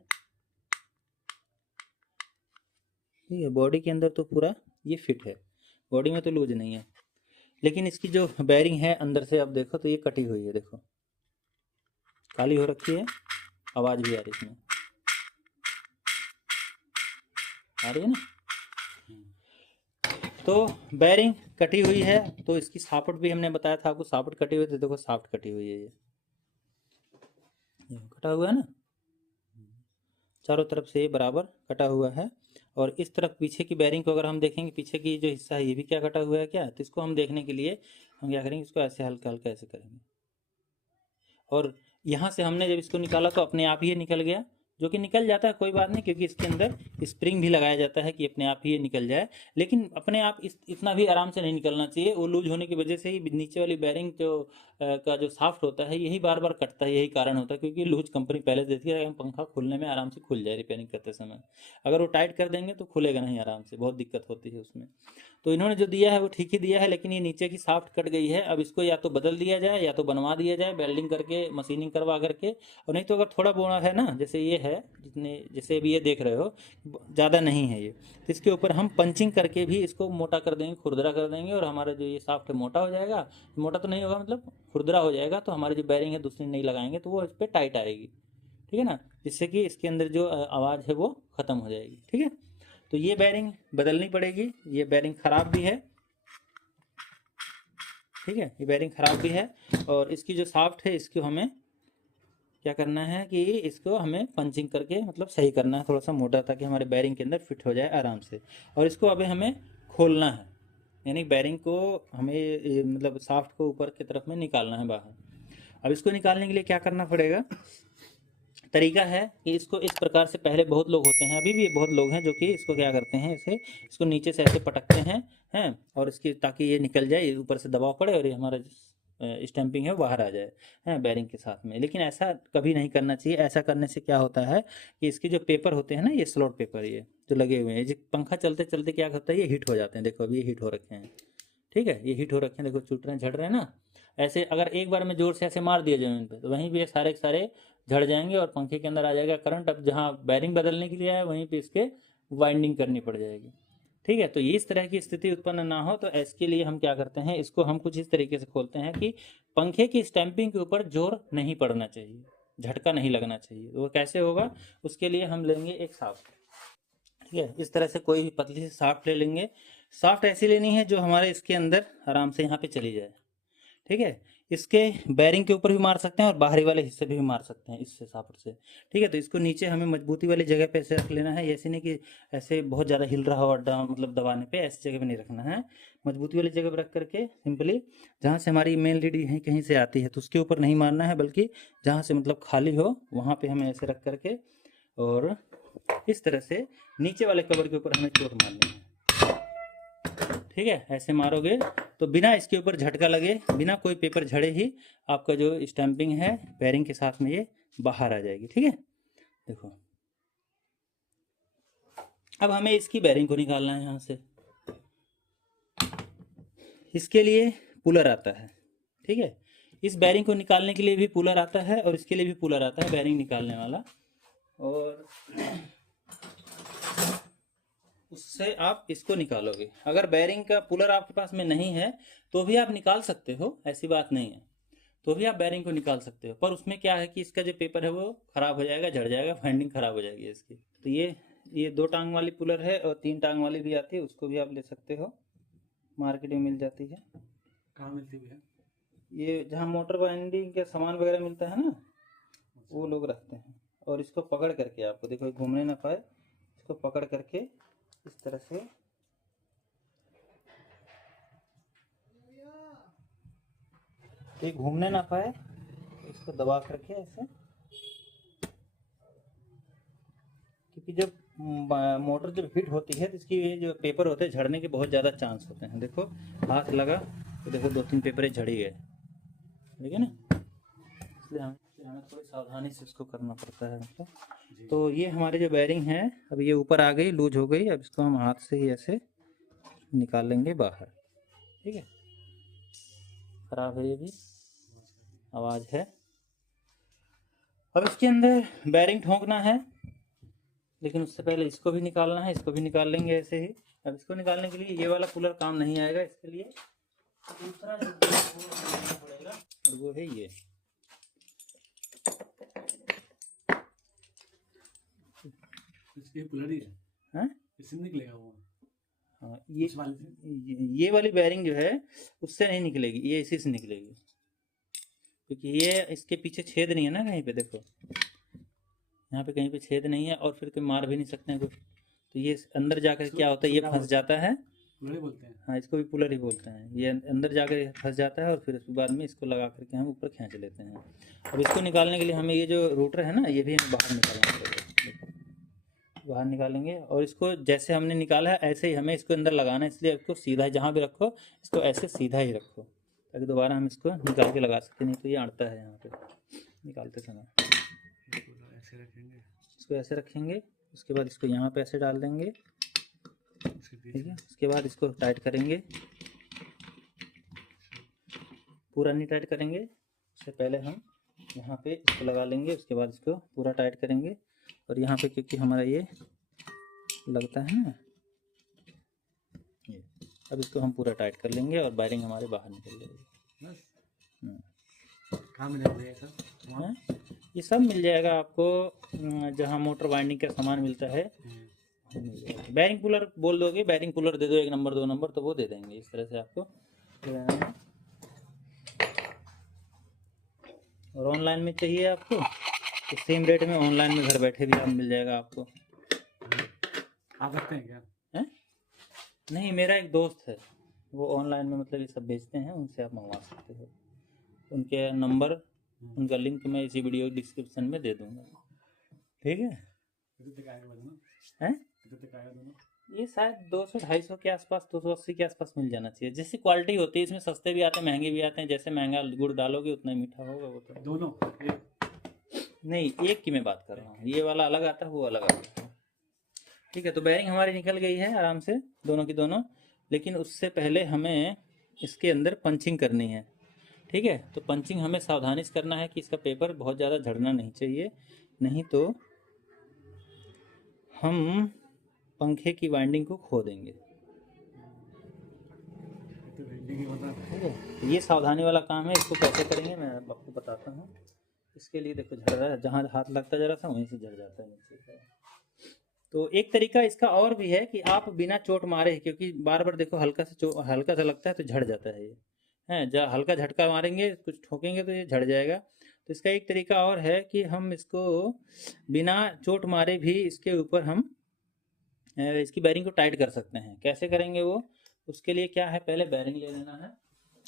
ठीक है, बॉडी के अंदर तो पूरा ये फिट है, बॉडी में तो लूज नहीं है। लेकिन इसकी जो बेयरिंग है अंदर से आप देखो तो ये कटी हुई है, देखो काली हो रखी है, आवाज़ भी आ रही इसमें, आ रही है ना। तो बेयरिंग कटी हुई है, तो इसकी सापट भी हमने बताया था आपको, सापट कटी हुई थी, देखो साफ्ट कटी हुई है, ये कटा हुआ है ना, चारों तरफ से बराबर कटा हुआ है। और इस तरफ पीछे की बेयरिंग को अगर हम देखेंगे, पीछे की जो हिस्सा है ये भी क्या कटा हुआ है क्या, तो इसको हम देखने के लिए हम क्या करेंगे, इसको ऐसे हल्का हल्का ऐसे करेंगे, और यहाँ से हमने जब इसको निकाला तो अपने आप ही ये निकल गया, जो कि निकल जाता है कोई बात नहीं, क्योंकि इसके अंदर स्प्रिंग भी लगाया जाता है कि अपने आप ही ये निकल जाए। लेकिन अपने आप इतना भी आराम से नहीं निकलना चाहिए, वो लूज होने की वजह से ही नीचे वाली बेयरिंग का जो साफ्ट होता है यही बार बार कटता है, यही कारण होता है, क्योंकि लूज कंपनी पहले देती है पंखा खुलने में आराम से खुल जाए रिपेयरिंग करते समय। अगर वो टाइट कर देंगे तो खुलेगा नहीं आराम से, बहुत दिक्कत होती है उसमें। तो इन्होंने जो दिया है वो ठीक ही दिया है, लेकिन ये नीचे की साफ्ट कट गई है। अब इसको या तो बदल दिया जाए या तो बनवा दिया जाए वेल्डिंग करके, मशीनिंग करवा करके, और नहीं तो अगर थोड़ा बोना है ना, जैसे ये है, जितने जैसे अभी ये देख रहे हो ज़्यादा नहीं है ये, तो इसके ऊपर हम पंचिंग करके भी इसको मोटा कर देंगे, खुरदरा कर देंगे, और हमारा जो ये साफ्ट मोटा हो जाएगा, मोटा तो नहीं होगा मतलब खुरदरा हो जाएगा, तो हमारी जो बेयरिंग है दूसरी नहीं लगाएंगे तो वो इस पर टाइट आएगी, ठीक है ना, जिससे कि इसके अंदर जो आवाज़ है वो ख़त्म हो जाएगी। ठीक है, तो ये बेयरिंग बदलनी पड़ेगी, ये बेयरिंग ख़राब भी है, ठीक है, ये बेयरिंग ख़राब भी है। और इसकी जो साफ्ट है इसको हमें क्या करना है कि इसको हमें पंचिंग करके मतलब सही करना है थोड़ा सा मोटा, ताकि हमारे बेयरिंग के अंदर फिट हो जाए आराम से। और इसको अभी हमें खोलना है, यानी बेयरिंग को हमें मतलब साफ्ट को ऊपर की तरफ में निकालना है बाहर। अब इसको निकालने के लिए क्या करना पड़ेगा, तरीका है कि इसको इस प्रकार से, पहले बहुत लोग होते हैं, अभी भी बहुत लोग हैं जो कि इसको क्या करते हैं, इसको नीचे से ऐसे पटकते हैं और इसकी ताकि ये निकल जाए, ऊपर से दबाव पड़े और ये हमारा स्टैंपिंग है वो बाहर आ जाए हैं बेयरिंग के साथ में। लेकिन ऐसा कभी नहीं करना चाहिए। ऐसा करने से क्या होता है कि इसके जो पेपर होते हैं ना, ये स्लॉट पेपर ये जो लगे हुए हैं, जो पंखा चलते चलते क्या होता है, ये हीट हो जाते हैं। देखो अभी ये हीट हो रखे हैं, ठीक है, ये हीट हो रखे हैं, देखो छूट रहे हैं, झड़ रहे हैं ना। ऐसे अगर एक बार में जोर से ऐसे मार दिया ज़मीन पे तो वहीं भी ये सारे के सारे झड़ जाएंगे और पंखे के अंदर आ जाएगा करंट। अब जहाँ बैरिंग बदलने के लिए है वहीं पे इसके वाइंडिंग करनी पड़ जाएगी। ठीक है, तो ये इस तरह की स्थिति उत्पन्न ना हो तो इसके लिए हम क्या करते हैं, इसको हम कुछ इस तरीके से खोलते हैं कि पंखे की स्टैंपिंग के ऊपर जोर नहीं पड़ना चाहिए, झटका नहीं लगना चाहिए। तो वो कैसे होगा, उसके लिए हम लेंगे एक साफ्ट, ठीक है, इस तरह से कोई भी पतली सी साफ्ट ले लेंगे। साफ्ट ऐसी लेनी है जो हमारे इसके अंदर आराम से यहाँ पे चली जाए, ठीक है। इसके बैरिंग के ऊपर भी मार सकते हैं और बाहरी वाले हिस्से पे भी मार सकते हैं इससे साफ्ट से, ठीक है। तो इसको नीचे हमें मजबूती वाली जगह पे ऐसे रख लेना है, ऐसे नहीं कि ऐसे बहुत ज़्यादा हिल रहा हो मतलब दबाने पे, ऐसी जगह पे नहीं रखना है। मजबूती वाली जगह पर रख करके सिंपली जहाँ से हमारी मेन लीड यहीं कहीं से आती है तो उसके ऊपर नहीं मारना है, बल्कि जहाँ से मतलब खाली हो वहाँ पे हमें ऐसे रख करके और इस तरह से नीचे वाले कवर के ऊपर हमें चोट मारनी है, ठीक है। ऐसे मारोगे तो बिना इसके ऊपर झटका लगे, बिना कोई पेपर झड़े ही आपका जो स्टैंपिंग है बेयरिंग के साथ में ये बाहर आ जाएगी, ठीक है। देखो अब हमें इसकी बेयरिंग को निकालना है यहाँ से। इसके लिए पुलर आता है, ठीक है। इस बेयरिंग को निकालने के लिए भी पुलर आता है और इसके लिए भी पुलर आता है, बेयरिंग निकालने वाला। और उससे आप इसको निकालोगे। अगर बेयरिंग का पुलर आपके पास में नहीं है तो भी आप निकाल सकते हो, ऐसी बात नहीं है, तो भी आप बेयरिंग को निकाल सकते हो। पर उसमें क्या है कि इसका जो पेपर है वो खराब हो जाएगा, झड़ जाएगा, फाइंडिंग खराब हो जाएगी इसकी। तो ये 2 टांग वाली पुलर है और 3 टांग वाली भी आती है, उसको भी आप ले सकते हो, मार्केट में मिल जाती है। कहाँ मिलती है? ये जहाँ मोटर बाइंडिंग का सामान वगैरह मिलता है ना, वो लोग रखते हैं। और इसको पकड़ करके आपको देखो घूमने ना पाए, इसको पकड़ करके इस तरह से ये घूमने ना पाए, इसको दबा करके ऐसे, क्योंकि जब मोटर जब हिट होती है तो इसकी ये जो पेपर होते हैं झड़ने के बहुत ज़्यादा चांस होते हैं। देखो हाथ लगा तो देखो 2-3 पेपर झड़ ही गए, ठीक है ना। इसलिए हमें थोड़ी सावधानी से इसको करना पड़ता है मतलब। तो ये हमारे जो बेयरिंग है अब ये ऊपर आ गई, लूज हो गई। अब इसको हम हाथ से ही ऐसे निकाल लेंगे बाहर, ठीक है। खराब है, ये भी आवाज़ है। अब इसके अंदर बेरिंग ठोंकना है, लेकिन उससे पहले इसको भी निकालना है, इसको भी निकाल लेंगे ऐसे ही। अब इसको निकालने के लिए ये वाला कूलर काम नहीं आएगा, इसके लिए दूसरा जो वो पड़ेगा, और वो है ये। इसके कूलर ही है, हैं? इससे निकलेगा वो। हाँ, उस वाले से? ये वाली बेरिंग जो है उससे नहीं निकलेगी, ये इसी से निकलेगी, क्योंकि ये इसके पीछे छेद नहीं है ना कहीं पे, देखो यहाँ पे कहीं पे छेद नहीं है, और फिर कोई मार भी नहीं सकते हैं कुछ, तो ये अंदर जाकर क्या होता है, ये फंस जाता है। कूलर ही बोलते हैं। हाँ, इसको भी पुलर ही बोलते हैं। ये अंदर जाकर फंस जाता है, और फिर उसके बाद में इसको लगा करके हम ऊपर खींच लेते हैं। अब इसको निकालने के लिए हमें ये जो रोटर है ना, ये भी हमें बाहर निकालना पड़ेगा, बाहर निकालेंगे। और इसको जैसे हमने निकाला है ऐसे ही हमें इसको अंदर लगाना है, इसलिए इसको सीधा जहाँ भी रखो इसको ऐसे सीधा ही रखो, ताकि दोबारा हम इसको निकाल के लगा सकते, नहीं तो ये अड़ता है यहाँ पे निकालते समय। ऐसे रखेंगे, इसको ऐसे रखेंगे, उसके बाद इसको यहाँ पे ऐसे डाल देंगे, ठीक है। उसके बाद इसको टाइट करेंगे, पूरा नहीं टाइट करेंगे, उससे पहले हम यहाँ पे इसको लगा लेंगे, उसके बाद इसको पूरा टाइट करेंगे। और यहाँ पे क्योंकि हमारा ये लगता है ना, ये अब इसको हम पूरा टाइट कर लेंगे और वायरिंग हमारे बाहर निकल जाएगी। कहाँ मिलेगा ये सब? हाँ, ये सब मिल जाएगा आपको, जहाँ मोटर वाइंडिंग का सामान मिलता है मिल जाएगा। बैरिंग पुलर बोल दोगे, बैरिंग पुलर दे दो 1 नंबर 2 नंबर, तो वो दे देंगे। इस तरह से आपको। और ऑनलाइन में चाहिए आपको तो सेम रेट में ऑनलाइन में घर बैठे भी आप मिल जाएगा आपको। आप रखते हैं क्या? हैं? नहीं, मेरा एक दोस्त है, वो ऑनलाइन में मतलब ये सब बेचते हैं, उनसे आप मंगवा सकते हो। उनके नंबर, उनका लिंक मैं इसी वीडियो डिस्क्रिप्शन में दे दूंगा, ठीक है? हैं? ये शायद 200-250 के आसपास, 280 के आसपास मिल जाना चाहिए। जैसी क्वालिटी होती है, इसमें सस्ते भी आते हैं महंगे भी आते हैं। जैसे महंगा गुड़ डालोगे उतना ही मीठा होगा वो तो। दोनों नहीं, एक की मैं बात कर रहा हूँ, ये वाला अलग आता है, वो अलग आता है, ठीक है। तो बेरिंग हमारी निकल गई है आराम से, दोनों की दोनों। लेकिन उससे पहले हमें इसके अंदर पंचिंग करनी है, ठीक है। तो पंचिंग हमें सावधानी से करना है कि इसका पेपर बहुत ज़्यादा झड़ना नहीं चाहिए, नहीं तो हम पंखे की वाइंडिंग को खो देंगे, ठीक है। तो ये सावधानी वाला काम है, इसको कैसे करेंगे मैं आपको बताता हूँ। इसके लिए देखो झड़ रहा है, जहाँ हाथ लगता जरा सा वहीं से झड़ जाता है नीचे का। तो एक तरीका इसका और भी है कि आप बिना चोट मारे, क्योंकि बार बार देखो हल्का सा लगता है तो झड़ जाता है ये, है जहाँ हल्का झटका मारेंगे, कुछ ठोकेंगे तो ये झड़ जाएगा। तो इसका एक तरीका और है कि हम इसको बिना चोट मारे भी इसके ऊपर हम इसकी बेरिंग को टाइट कर सकते हैं। कैसे करेंगे वो? उसके लिए क्या है, पहले बेरिंग ले लेना है।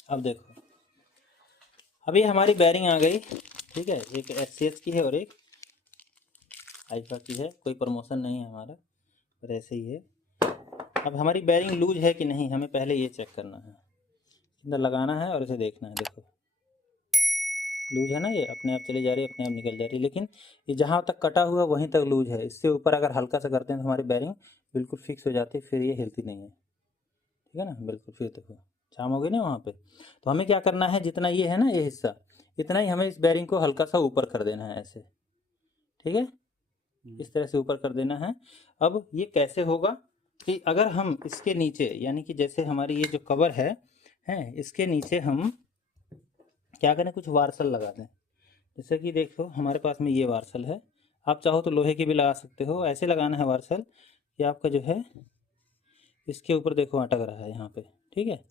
अब देखो, अभी हमारी बेरिंग आ गई, ठीक है। एक SCS की है और एक आइफा की है, कोई प्रमोशन नहीं है हमारा, पर ऐसे ही है। अब हमारी बेरिंग लूज है कि नहीं, हमें पहले ये चेक करना है, अंदर लगाना है और इसे देखना है। देखो लूज है ना, ये अपने आप चली जा रही है, अपने आप निकल जा रही है। लेकिन ये जहाँ तक कटा हुआ वहीं तक लूज है, इससे ऊपर अगर हल्का सा करते हैं तो हमारी बेरिंग बिल्कुल फिक्स हो जाती है, फिर ये हिलती नहीं है, ठीक है ना, बिल्कुल। फिर देखो जाम हो गई ना वहाँ पे। तो हमें क्या करना है, जितना ये है ना ये हिस्सा, इतना ही हमें इस बेरिंग को हल्का सा ऊपर कर देना है ऐसे, ठीक है। इस तरह से ऊपर कर देना है। अब ये कैसे होगा कि अगर हम इसके नीचे, यानी कि जैसे हमारी ये जो कवर है इसके नीचे हम क्या करें, कुछ वार्सल लगा दें। जैसे कि देखो हमारे पास में ये वार्सल है, आप चाहो तो लोहे की भी लगा सकते हो। ऐसे लगाना है वार्सल कि आपका जो है इसके ऊपर देखो अटक रहा है यहाँ पे, ठीक है।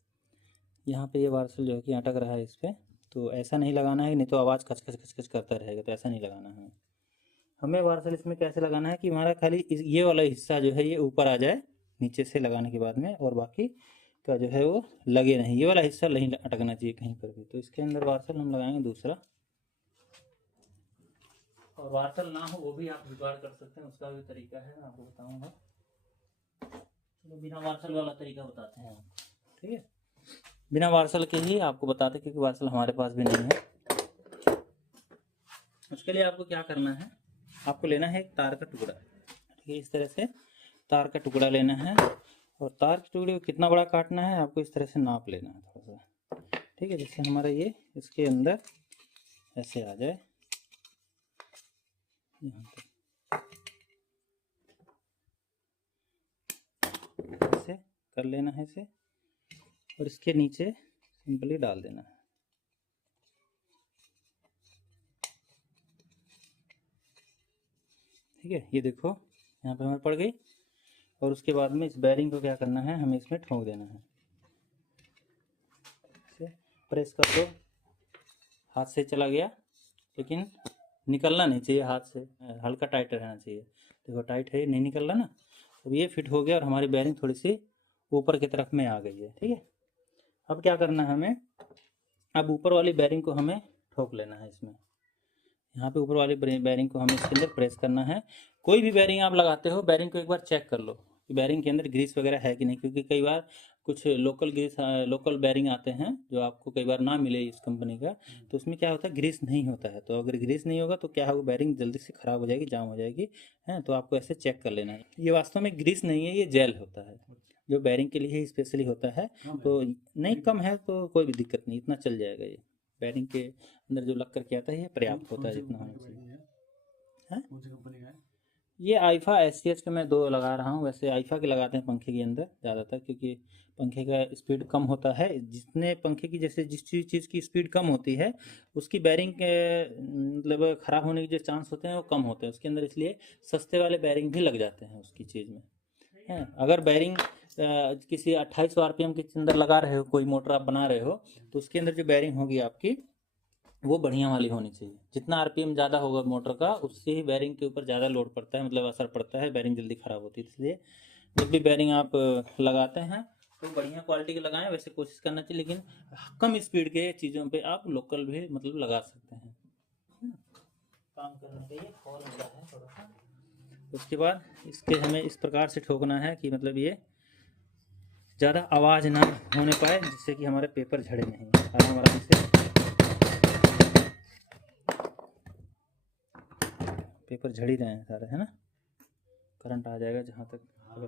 यहाँ पे ये वार्सल जो है कि अटक रहा है इस पर, तो ऐसा नहीं लगाना है, नहीं तो आवाज़ खच खच खच खच करता रहेगा, तो ऐसा नहीं लगाना है हमें। वार्सल इसमें कैसे लगाना है कि हमारा खाली ये वाला हिस्सा जो है ये ऊपर आ जाए नीचे से लगाने के बाद में, और बाकी का जो है वो लगे नहीं, ये वाला हिस्सा नहीं अटकना चाहिए कहीं पर भी। तो इसके अंदर वार्सल हम लगाएंगे दूसरा, और वार्सल ना हो वो भी आप जुगाड़ कर सकते हैं, उसका भी तरीका है, मैं आपको बताऊंगा। चलो बिना वार्सल वाला तरीका बताते हैं, ठीक है। बिना वार्सल के ही आपको बताते, क्योंकि वार्सल हमारे पास भी नहीं है। उसके लिए आपको क्या करना है, आपको लेना है एक तार का टुकड़ा, ठीक है। इस तरह से तार का टुकड़ा लेना है, और तार के टुकड़े को कितना बड़ा काटना है आपको इस तरह से नाप लेना है थोड़ा सा, ठीक है। जिससे हमारा ये इसके अंदर ऐसे आ जाए, यहाँ पे ऐसे कर लेना है इसे, और इसके नीचे सिंपली डाल देना है। ठीक है, ये देखो यहाँ पे हमें पड़ गई। और उसके बाद में इस बैरिंग को क्या करना है, हमें इसमें ठोक देना है। इसे प्रेस कर दो, हाथ से चला गया लेकिन निकलना नहीं चाहिए हाथ से, हल्का टाइट रहना चाहिए। देखो टाइट है, नहीं निकल रहा ना। अब ये फिट हो गया और हमारी बैरिंग थोड़ी सी ऊपर की तरफ में आ गई है। ठीक है, अब क्या करना है हमें, अब ऊपर वाली बैरिंग को हमें ठोक लेना है इसमें। यहाँ पे ऊपर वाली बैरिंग को हमें इसके अंदर प्रेस करना है। कोई भी बैरिंग आप लगाते हो, बैरिंग को एक बार चेक कर लो कि बैरिंग के अंदर ग्रीस वगैरह है कि नहीं, क्योंकि कई बार कुछ लोकल बैरिंग आते हैं जो आपको कई बार ना मिले इस कंपनी का, तो उसमें क्या होता है, ग्रीस नहीं होता है। तो अगर ग्रीस नहीं होगा तो क्या होगा, बैरिंग जल्दी से ख़राब हो जाएगी, जाम हो जाएगी है। तो आपको ऐसे चेक कर लेना है। ये वास्तव में ग्रीस नहीं है, ये जेल होता है जो बैरिंग के लिए ही स्पेशली होता है। तो नहीं, कम है तो कोई भी दिक्कत नहीं, इतना चल जाएगा। ये बैरिंग के अंदर जो लग करके आता है ये पर्याप्त होता है जितना होना चाहिए। कौन सी कंपनी का है? ये आईफा एससीएच का मैं 2 लगा रहा हूँ। वैसे आईफा के लगाते हैं पंखे के अंदर ज़्यादातर, क्योंकि पंखे का स्पीड कम होता है। जितने पंखे की जैसे जिस चीज़ की स्पीड कम होती है उसकी बैरिंग के मतलब ख़राब होने के जो चांस होते हैं वो कम होते हैं उसके अंदर, इसलिए सस्ते वाले बैरिंग भी लग जाते हैं उसकी चीज़ में है। अगर बैरिंग किसी 2800 आरपीएम के अंदर लगा रहे हो, कोई मोटर आप बना रहे हो, तो उसके अंदर जो बैरिंग होगी आपकी वो बढ़िया वाली होनी चाहिए। जितना आरपीएम ज़्यादा होगा मोटर का, उससे ही बैरिंग के ऊपर ज़्यादा लोड पड़ता है, मतलब असर पड़ता है, बैरिंग जल्दी ख़राब होती है। इसलिए जब भी बैरिंग आप लगाते हैं तो बढ़िया क्वालिटी के लगाएं। वैसे कोशिश करना चाहिए, लेकिन कम स्पीड के चीज़ों पे आप लोकल भी मतलब लगा सकते हैं। काम करना चाहिए, और मिला है थोड़ा सा। उसके बाद इसके हमें इस प्रकार से ठोकना है कि मतलब ये ज़्यादा आवाज़ ना होने पाए, जिससे कि हमारे पेपर झड़े नहीं। आराम आराम से पेपर झड़ ही रहे हैं सारे, है ना। करंट आ जाएगा जहाँ तक अगर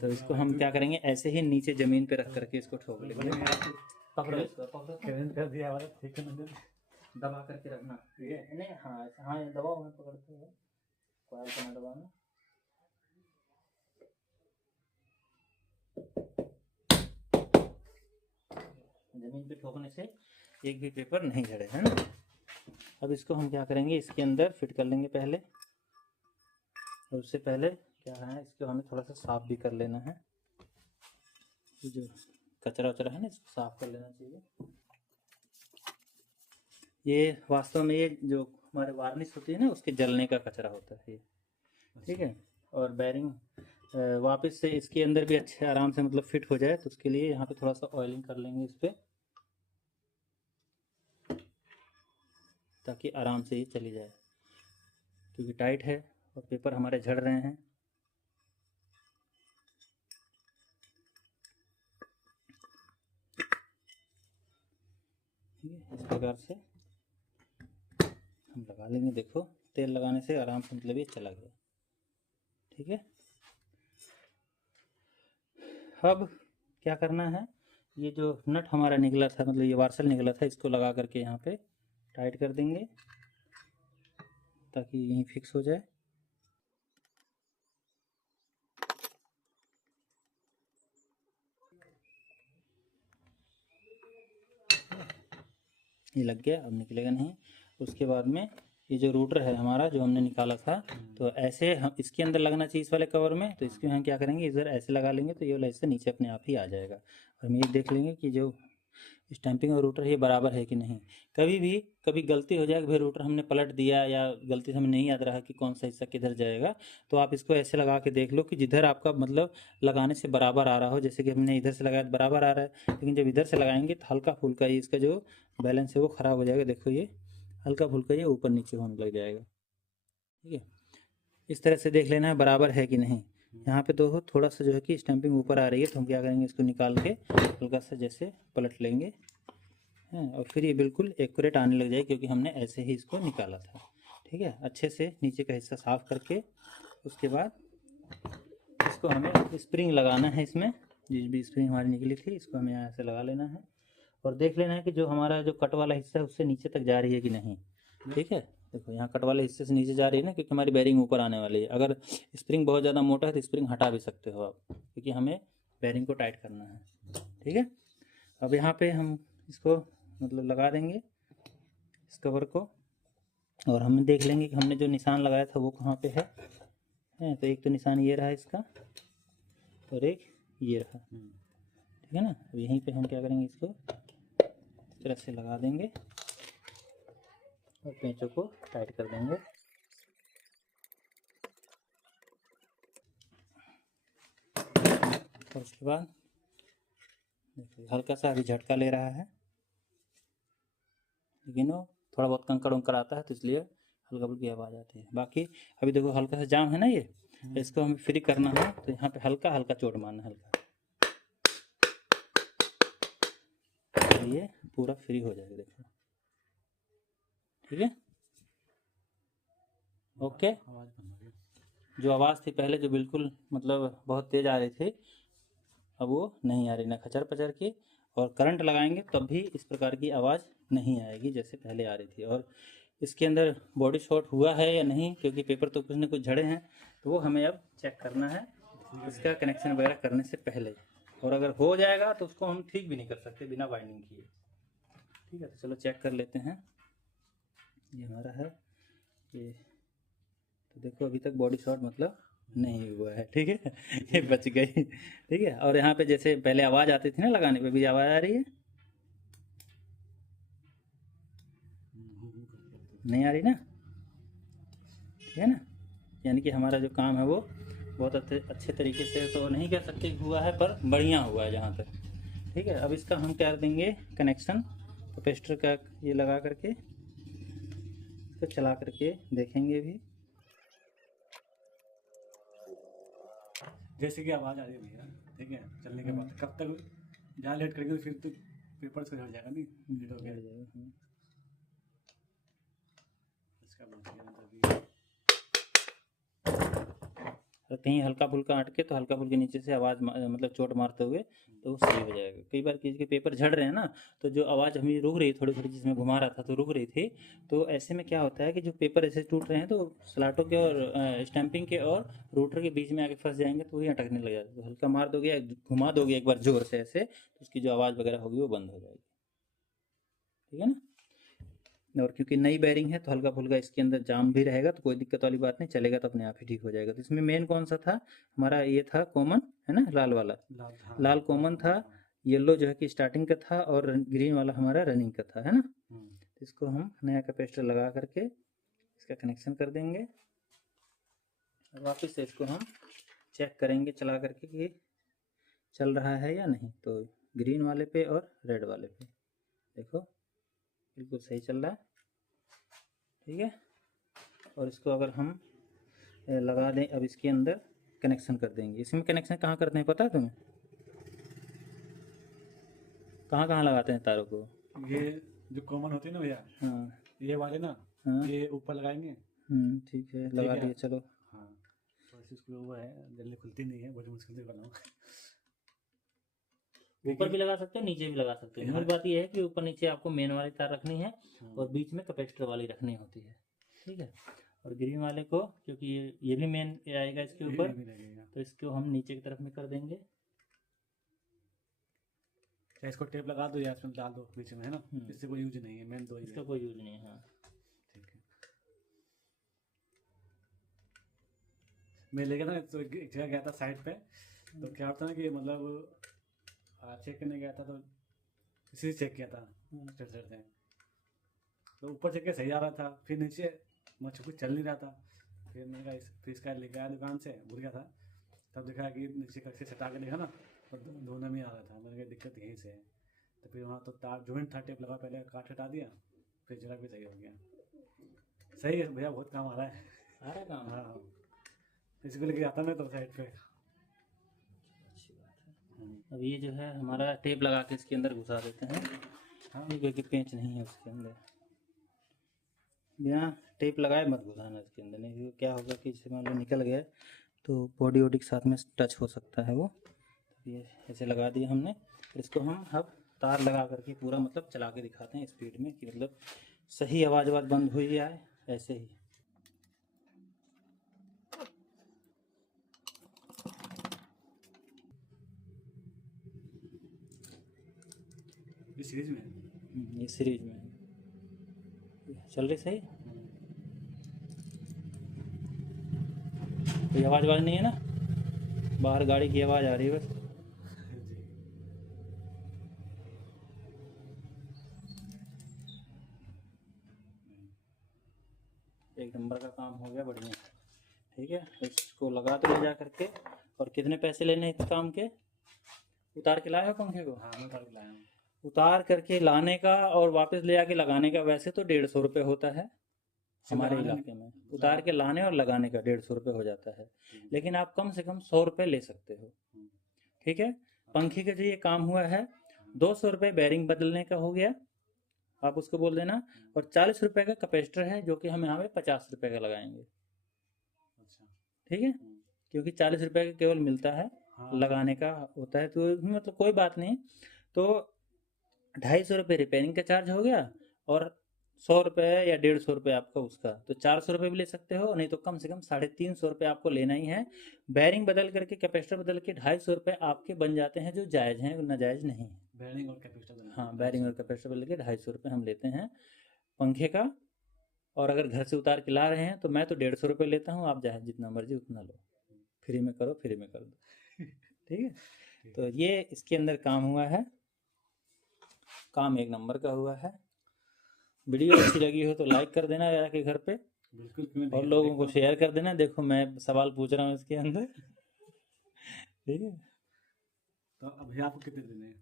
तो इसको हम क्या करेंगे, ऐसे ही नीचे ज़मीन पे रख करके इसको ठोक लेंगे। पकड़ो इसको, पकड़ो, करंट कर दिया वाला, ठीक है ना, दबा करके रखना। ठीक है, नहीं हाँ हाँ, दबाओ, मैं पकड़ते हुए कॉइल को ना दबाना। ज़मीन पे ठोकने से एक भी पेपर नहीं झड़े, है ना। अब इसको हम क्या करेंगे, इसके अंदर फिट कर लेंगे पहले। और उससे पहले क्या है, इसको हमें थोड़ा सा साफ़ भी कर लेना है। जो कचरा वचरा है ना, इसको साफ़ कर लेना चाहिए। ये वास्तव में ये जो हमारे वार्निश होती है ना, उसके जलने का कचरा होता है ये। ठीक है, और बैरिंग वापस से इसके अंदर भी अच्छे आराम से मतलब फिट हो जाए, तो उसके लिए यहाँ पे थोड़ा सा ऑयलिंग कर लेंगे इस पर, ताकि आराम से ये चली जाए, क्योंकि टाइट है और पेपर हमारे झड़ रहे हैं। ठीक है, इस प्रकार से हम लगा लेंगे। देखो तेल लगाने से आराम से मतलब ये चला गया। ठीक है, अब क्या करना है, ये जो नट हमारा निकला था, मतलब ये वार्सल निकला था, इसको लगा करके यहाँ पे टाइट कर देंगे ताकि यहीं फिक्स हो जाए। ये लग गया, अब निकलेगा नहीं। उसके बाद में ये जो रूटर है हमारा जो हमने निकाला था, तो ऐसे हम इसके अंदर लगना चाहिए इस वाले कवर में। तो इसको हम क्या करेंगे, इधर ऐसे लगा लेंगे तो ये वाला इससे नीचे अपने आप ही आ जाएगा। और हम ये देख लेंगे कि जो स्टैंपिंग और रूटर ये बराबर है कि नहीं। कभी गलती हो जाए कि भाई रूटर हमने पलट दिया, या गलती से हमें नहीं याद रहा कि कौन सा हिस्सा किधर जाएगा, तो आप इसको ऐसे लगा के देख लो कि जिधर आपका मतलब लगाने से बराबर आ रहा हो। जैसे कि हमने इधर से लगाया बराबर आ रहा है, लेकिन जब इधर से लगाएंगे तो हल्का फुल्का ही इसका जो बैलेंस है वो ख़राब हो जाएगा। देखो ये हल्का फुल्का ये ऊपर नीचे होने लग जाएगा। ठीक है, इस तरह से देख लेना है बराबर है कि नहीं। यहाँ पे तो थोड़ा सा जो है कि स्टैंपिंग ऊपर आ रही है, तो हम क्या करेंगे, इसको निकाल के हल्का सा जैसे पलट लेंगे हैं, और फिर ये बिल्कुल एक्यूरेट आने लग जाए, क्योंकि हमने ऐसे ही इसको निकाला था। ठीक है, अच्छे से नीचे का हिस्सा साफ़ करके उसके बाद इसको हमें स्प्रिंग लगाना है। इसमें जिस भी स्प्रिंग हमारी निकली थी इसको हमें यहाँ से लगा लेना है, और देख लेना है कि जो हमारा जो कट वाला हिस्सा है उससे नीचे तक जा रही है कि नहीं। ठीक है, देखो यहाँ कट वाले हिस्से से नीचे जा रही है ना, क्योंकि हमारी बेरिंग ऊपर आने वाली है। अगर स्प्रिंग बहुत ज़्यादा मोटा है तो स्प्रिंग हटा भी सकते हो आप, क्योंकि हमें बेरिंग को टाइट करना है। ठीक है, अब यहाँ पे हम इसको मतलब लगा देंगे इस कवर को, और हम देख लेंगे कि हमने जो निशान लगाया था वो कहाँ पे है। तो एक तो निशान ये रहा इसका, और एक ये रहा। ठीक है ना, अब यहीं पे हम क्या करेंगे, इसको इस तरह से लगा देंगे और पेंचों को टाइट कर देंगे। और उसके बाद देखिए हल्का सा अभी झटका ले रहा है, लेकिन वो थोड़ा बहुत कंकड़ उंकड़ आता है तो इसलिए हल्का फुल्की आवाज़ आती है। बाकी अभी देखो हल्का सा जाम है ना ये, इसको हमें फ्री करना है, तो यहाँ पे हल्का हल्का चोट मारना है, हल्का, तो ये पूरा फ्री हो जाएगा। देखो ठीक है, ओके। जो आवाज़ थी पहले, जो बिल्कुल मतलब बहुत तेज़ आ रही थी, अब वो नहीं आ रही, ना खचर पचर की। और करंट लगाएंगे तब भी इस प्रकार की आवाज़ नहीं आएगी जैसे पहले आ रही थी। और इसके अंदर बॉडी शॉर्ट हुआ है या नहीं, क्योंकि पेपर तो कुछ न कुछ झड़े हैं, तो वो हमें अब चेक करना है इसका कनेक्शन वगैरह करने से पहले। और अगर हो जाएगा तो उसको हम ठीक भी नहीं कर सकते बिना वाइंडिंग किए। ठीक है, तो चलो चेक कर लेते हैं। ये हमारा है ये, तो देखो अभी तक बॉडी शॉर्ट मतलब नहीं हुआ है। ठीक है, ये बच गई। ठीक है, और यहाँ पे जैसे पहले आवाज़ आती थी ना लगाने पे, भी आवाज़ आ रही है, नहीं आ रही ना। ठीक है ना, यानी कि हमारा जो काम है वो बहुत अच्छे तरीके से तो नहीं कह सकते हुआ है, पर बढ़िया हुआ है जहाँ तक। ठीक है, अब इसका हम कर देंगे कनेक्शन कैपेसिटर का, ये लगा करके इसको चला करके देखेंगे भी। जैसे कि आवाज़ आ रही है भैया, ठीक है, चलने के बाद कब तक जहाँ लेट करेंगे फिर तो पेपर से हट जाएगा, नहीं लेट हो गया इसका मतलब। और कहीं हल्का फुल्का अटके तो हल्का फुल्के नीचे से आवाज़ मतलब चोट मारते हुए तो वो सही हो जाएगा। कई बार किसी के पेपर झड़ रहे हैं ना, तो जो आवाज़ हमें रुक रही थोड़ी थोड़ी, जिसमें घुमा रहा था तो रुक रही थी, तो ऐसे में क्या होता है कि जो पेपर ऐसे टूट रहे हैं तो स्लाटों के और स्टैंपिंग के और रूटर के बीच में आके फंस जाएंगे, तो वही अटकने लग जाता है। तो हल्का मार दोगे, घुमा दोगे एक बार जोर से ऐसे, तो उसकी जो आवाज़ वगैरह होगी वो बंद हो जाएगी। ठीक है ना, और क्योंकि नई बेरिंग है तो हल्का फुल्का इसके अंदर जाम भी रहेगा, तो कोई दिक्कत वाली बात नहीं, चलेगा तो अपने आप ही ठीक हो जाएगा। तो इसमें मेन कौन सा था हमारा, ये था कॉमन है ना, लाल वाला, लाल कॉमन था, येलो जो है कि स्टार्टिंग का था, और ग्रीन वाला हमारा रनिंग का था, है ना। तो इसको हम नया कैपेसिटर लगा करके इसका कनेक्शन कर देंगे, और वापस से इसको हम चेक करेंगे चला करके कि चल रहा है या नहीं। तो ग्रीन वाले पे और रेड वाले पे देखो बिल्कुल सही चल रहा है। ठीक है, और इसको अगर हम लगा दें, अब इसके अंदर कनेक्शन कर देंगे। इसमें कनेक्शन कहाँ करते हैं पता है तुम्हें, कहाँ कहाँ लगाते हैं तारों को? ये जो कॉमन होती है ना भैया, हाँ ये वाले ना, हाँ, ये ऊपर लगाएंगे। ठीक है, लगा दिए, चलो। हाँ, तो इसको वो है, जल्दी खुलती नहीं है, बड़ी मुश्किल से बनाऊँ। ऊपर भी लगा सकते हो, नीचे भी लगा सकते हो। मूल बात ये है कि ऊपर नीचे आपको मेन वाली तार रखनी है और बीच में कैपेसिटर वाली रखनी होती है। ठीक है, और ग्रीन वाले को, क्योंकि ये भी मेन आएगा इसके ऊपर, तो इसको हम नीचे की तरफ में कर देंगे। इसको टेप लगा दो या इसमें डाल दो बीच में, है ना, इससे कोई यूज नहीं है, मेन दो ही इसका कोई यूज नहीं है। हाँ ठीक है, मैं लेके ना तो एक जगह गया था साइड पे, तो क्या होता है ना कि मतलब चेक करने गया था, तो इसी चेक किया था चढ़ते चढ़ते, तो ऊपर चेक किया सही आ रहा था, फिर नीचे मुझे कुछ चल नहीं रहा था। फिर मैंने कहा फिर इसका लेके आया दुकान से, भूल गया था, तब देखा कि नीचे कच्चे छटा के देखा ना, तो दोनों में आ रहा था। मैंने कहा दिक्कत यहीं से है, तो फिर वहाँ तो तार जॉइंट था, टेप लगा, पहले काट हटा दिया, फिर जगह भी सही हो गया। सही है भैया, बहुत काम आ रहा है, आ रहा काम। हाँ, इसको लेके आता ना तो साइड पे। अब ये जो है हमारा टेप लगा के इसके अंदर घुसा देते हैं, क्योंकि पेंच नहीं है उसके अंदर। बिना टेप लगाए मत घुसाना इसके अंदर, नहीं तो क्या होगा कि इससे मान लो निकल गया तो बॉडी वॉडी के साथ में टच हो सकता है वो। ये ऐसे लगा दिया हमने, और इसको हम अब तार लगा करके पूरा मतलब चला के दिखाते हैं स्पीड में, कि मतलब सही आवाज़ बंद हुई आए ऐसे ही। ये सीरीज में है। ये सीरीज में है। चल रही सही, कोई आवाज़ नहीं है ना, बाहर गाड़ी की आवाज़ आ रही है बस। एक नंबर का काम हो गया, बढ़िया। ठीक है, इसको लगा दो ले जा करके। और कितने पैसे लेने इस काम के? उतार के लाए हो पंखे को? हाँ, मैं उतार के लाया हूँ। उतार करके लाने का और वापस ले जाके लगाने का वैसे तो 150 रुपये होता है हमारे इलाके में। उतार के लाने और लगाने का 150 रुपये हो जाता है, लेकिन आप कम से कम 100 रुपये ले सकते हो। ठीक है, पंखे का जो ये काम हुआ है, 200 रुपये बैरिंग बदलने का हो गया, आप उसको बोल देना। और 40 रुपये का कैपेसिटर है, जो कि हम यहाँ पे 50 रुपये का लगाएंगे। अच्छा। ठीक है, क्योंकि 40 रुपये का केवल मिलता है, हाँ। लगाने का होता है, तो मतलब कोई बात नहीं। तो 250 रुपये रिपेयरिंग का चार्ज हो गया, और 100 रुपये या 150 रुपये आपका उसका, तो 400 रुपये भी ले सकते हो, नहीं तो कम से कम 350 रुपये आपको लेना ही है। बैरिंग बदल करके, कैपेसिटर बदल के 250 रुपये आपके बन जाते हैं, जो जायज़ हैं, नाजायज़ नहीं है। बैरिंग और कैपेसिटर। हाँ, बैरिंग और कैपेसिटर बदल के 250 रुपये हम लेते हैं पंखे का। और अगर घर से उतार के ला रहे हैं तो मैं तो 150 रुपये लेता हूँ, आप चाहे जितना मर्जी उतना लो, फ्री में करो, फ्री में कर दो। ठीक है, तो ये इसके अंदर काम हुआ है, काम एक नंबर का हुआ है। वीडियो अच्छी लगी हो तो लाइक कर देना जाके घर पे, बिल्कुल, और लोगों को शेयर कर देना। देखो मैं सवाल पूछ रहा हूँ इसके अंदर। ठीक है, तो अभी आपको कितने देने हैं?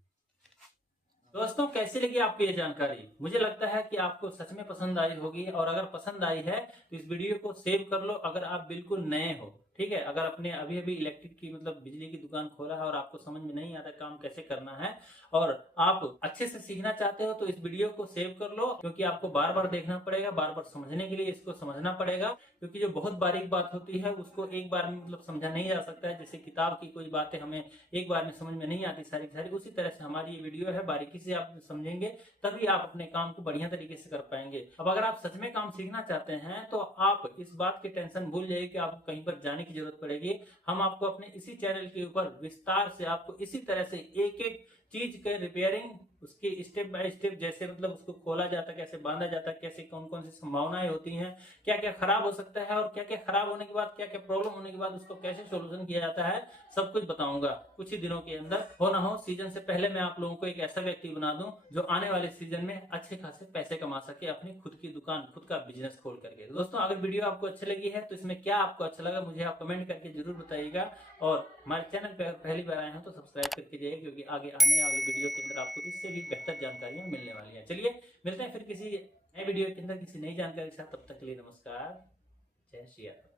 दोस्तों कैसी लगी आपको ये जानकारी? मुझे लगता है कि आपको सच में पसंद आई होगी, और अगर पसंद आई है तो इस वीडियो को सेव कर लो। अगर आप बिल्कुल नए हो, ठीक है, अगर अपने अभी अभी इलेक्ट्रिक की मतलब बिजली की दुकान खोला है और आपको समझ में नहीं आता काम कैसे करना है, और आप अच्छे से सीखना चाहते हो, तो इस वीडियो को सेव कर लो, क्योंकि आपको बार बार देखना पड़ेगा, बार बार समझने के लिए इसको समझना पड़ेगा। क्योंकि जो बहुत बारीक बात होती है उसको एक बार में मतलब समझा नहीं जा सकता है। जैसे किताब की कोई बातें हमें एक बार में समझ में नहीं आती सारी सारी, उसी तरह से हमारी ये वीडियो है, बारीकी से आप समझेंगे तभी आप अपने काम को बढ़िया तरीके से कर पाएंगे। अब अगर आप सच में काम सीखना चाहते हैं तो आप इस बात की टेंशन भूल जाइए कि आपको कहीं पर जाने की जरूरत पड़ेगी। हम आपको अपने इसी चैनल के ऊपर विस्तार से आपको इसी तरह से एक एक चीज के रिपेयरिंग, उसके स्टेप बाय स्टेप, जैसे मतलब उसको खोला जाता है, कैसे बांधा जाता है, कैसे कौन कौन सी संभावनाएं होती हैं, क्या क्या खराब हो सकता है, और क्या क्या खराब होने के बाद, क्या क्या प्रॉब्लम होने के बाद उसको कैसे सोल्यूशन किया जाता है, सब कुछ बताऊंगा कुछ ही दिनों के अंदर। हो ना हो सीजन से पहले मैं आप लोगों को एक ऐसा व्यक्ति बना दूं जो आने वाले सीजन में अच्छे खासे पैसे कमा सके अपनी खुद की दुकान, खुद का बिजनेस खोल करके। दोस्तों अगर वीडियो आपको अच्छी लगी है तो इसमें क्या आपको अच्छा लगा मुझे आप कमेंट करके जरूर बताइएगा, और हमारे चैनल पर पहली बार आए हैं तो सब्सक्राइब करके जाइए, क्योंकि आगे आने वाले वीडियो के अंदर आपको इससे भी बेहतर जानकारियां मिलने वाली हैं। चलिए मिलते हैं फिर किसी नए वीडियो के अंदर किसी नई जानकारी के साथ, तब तक के लिए नमस्कार, जय श्री राम।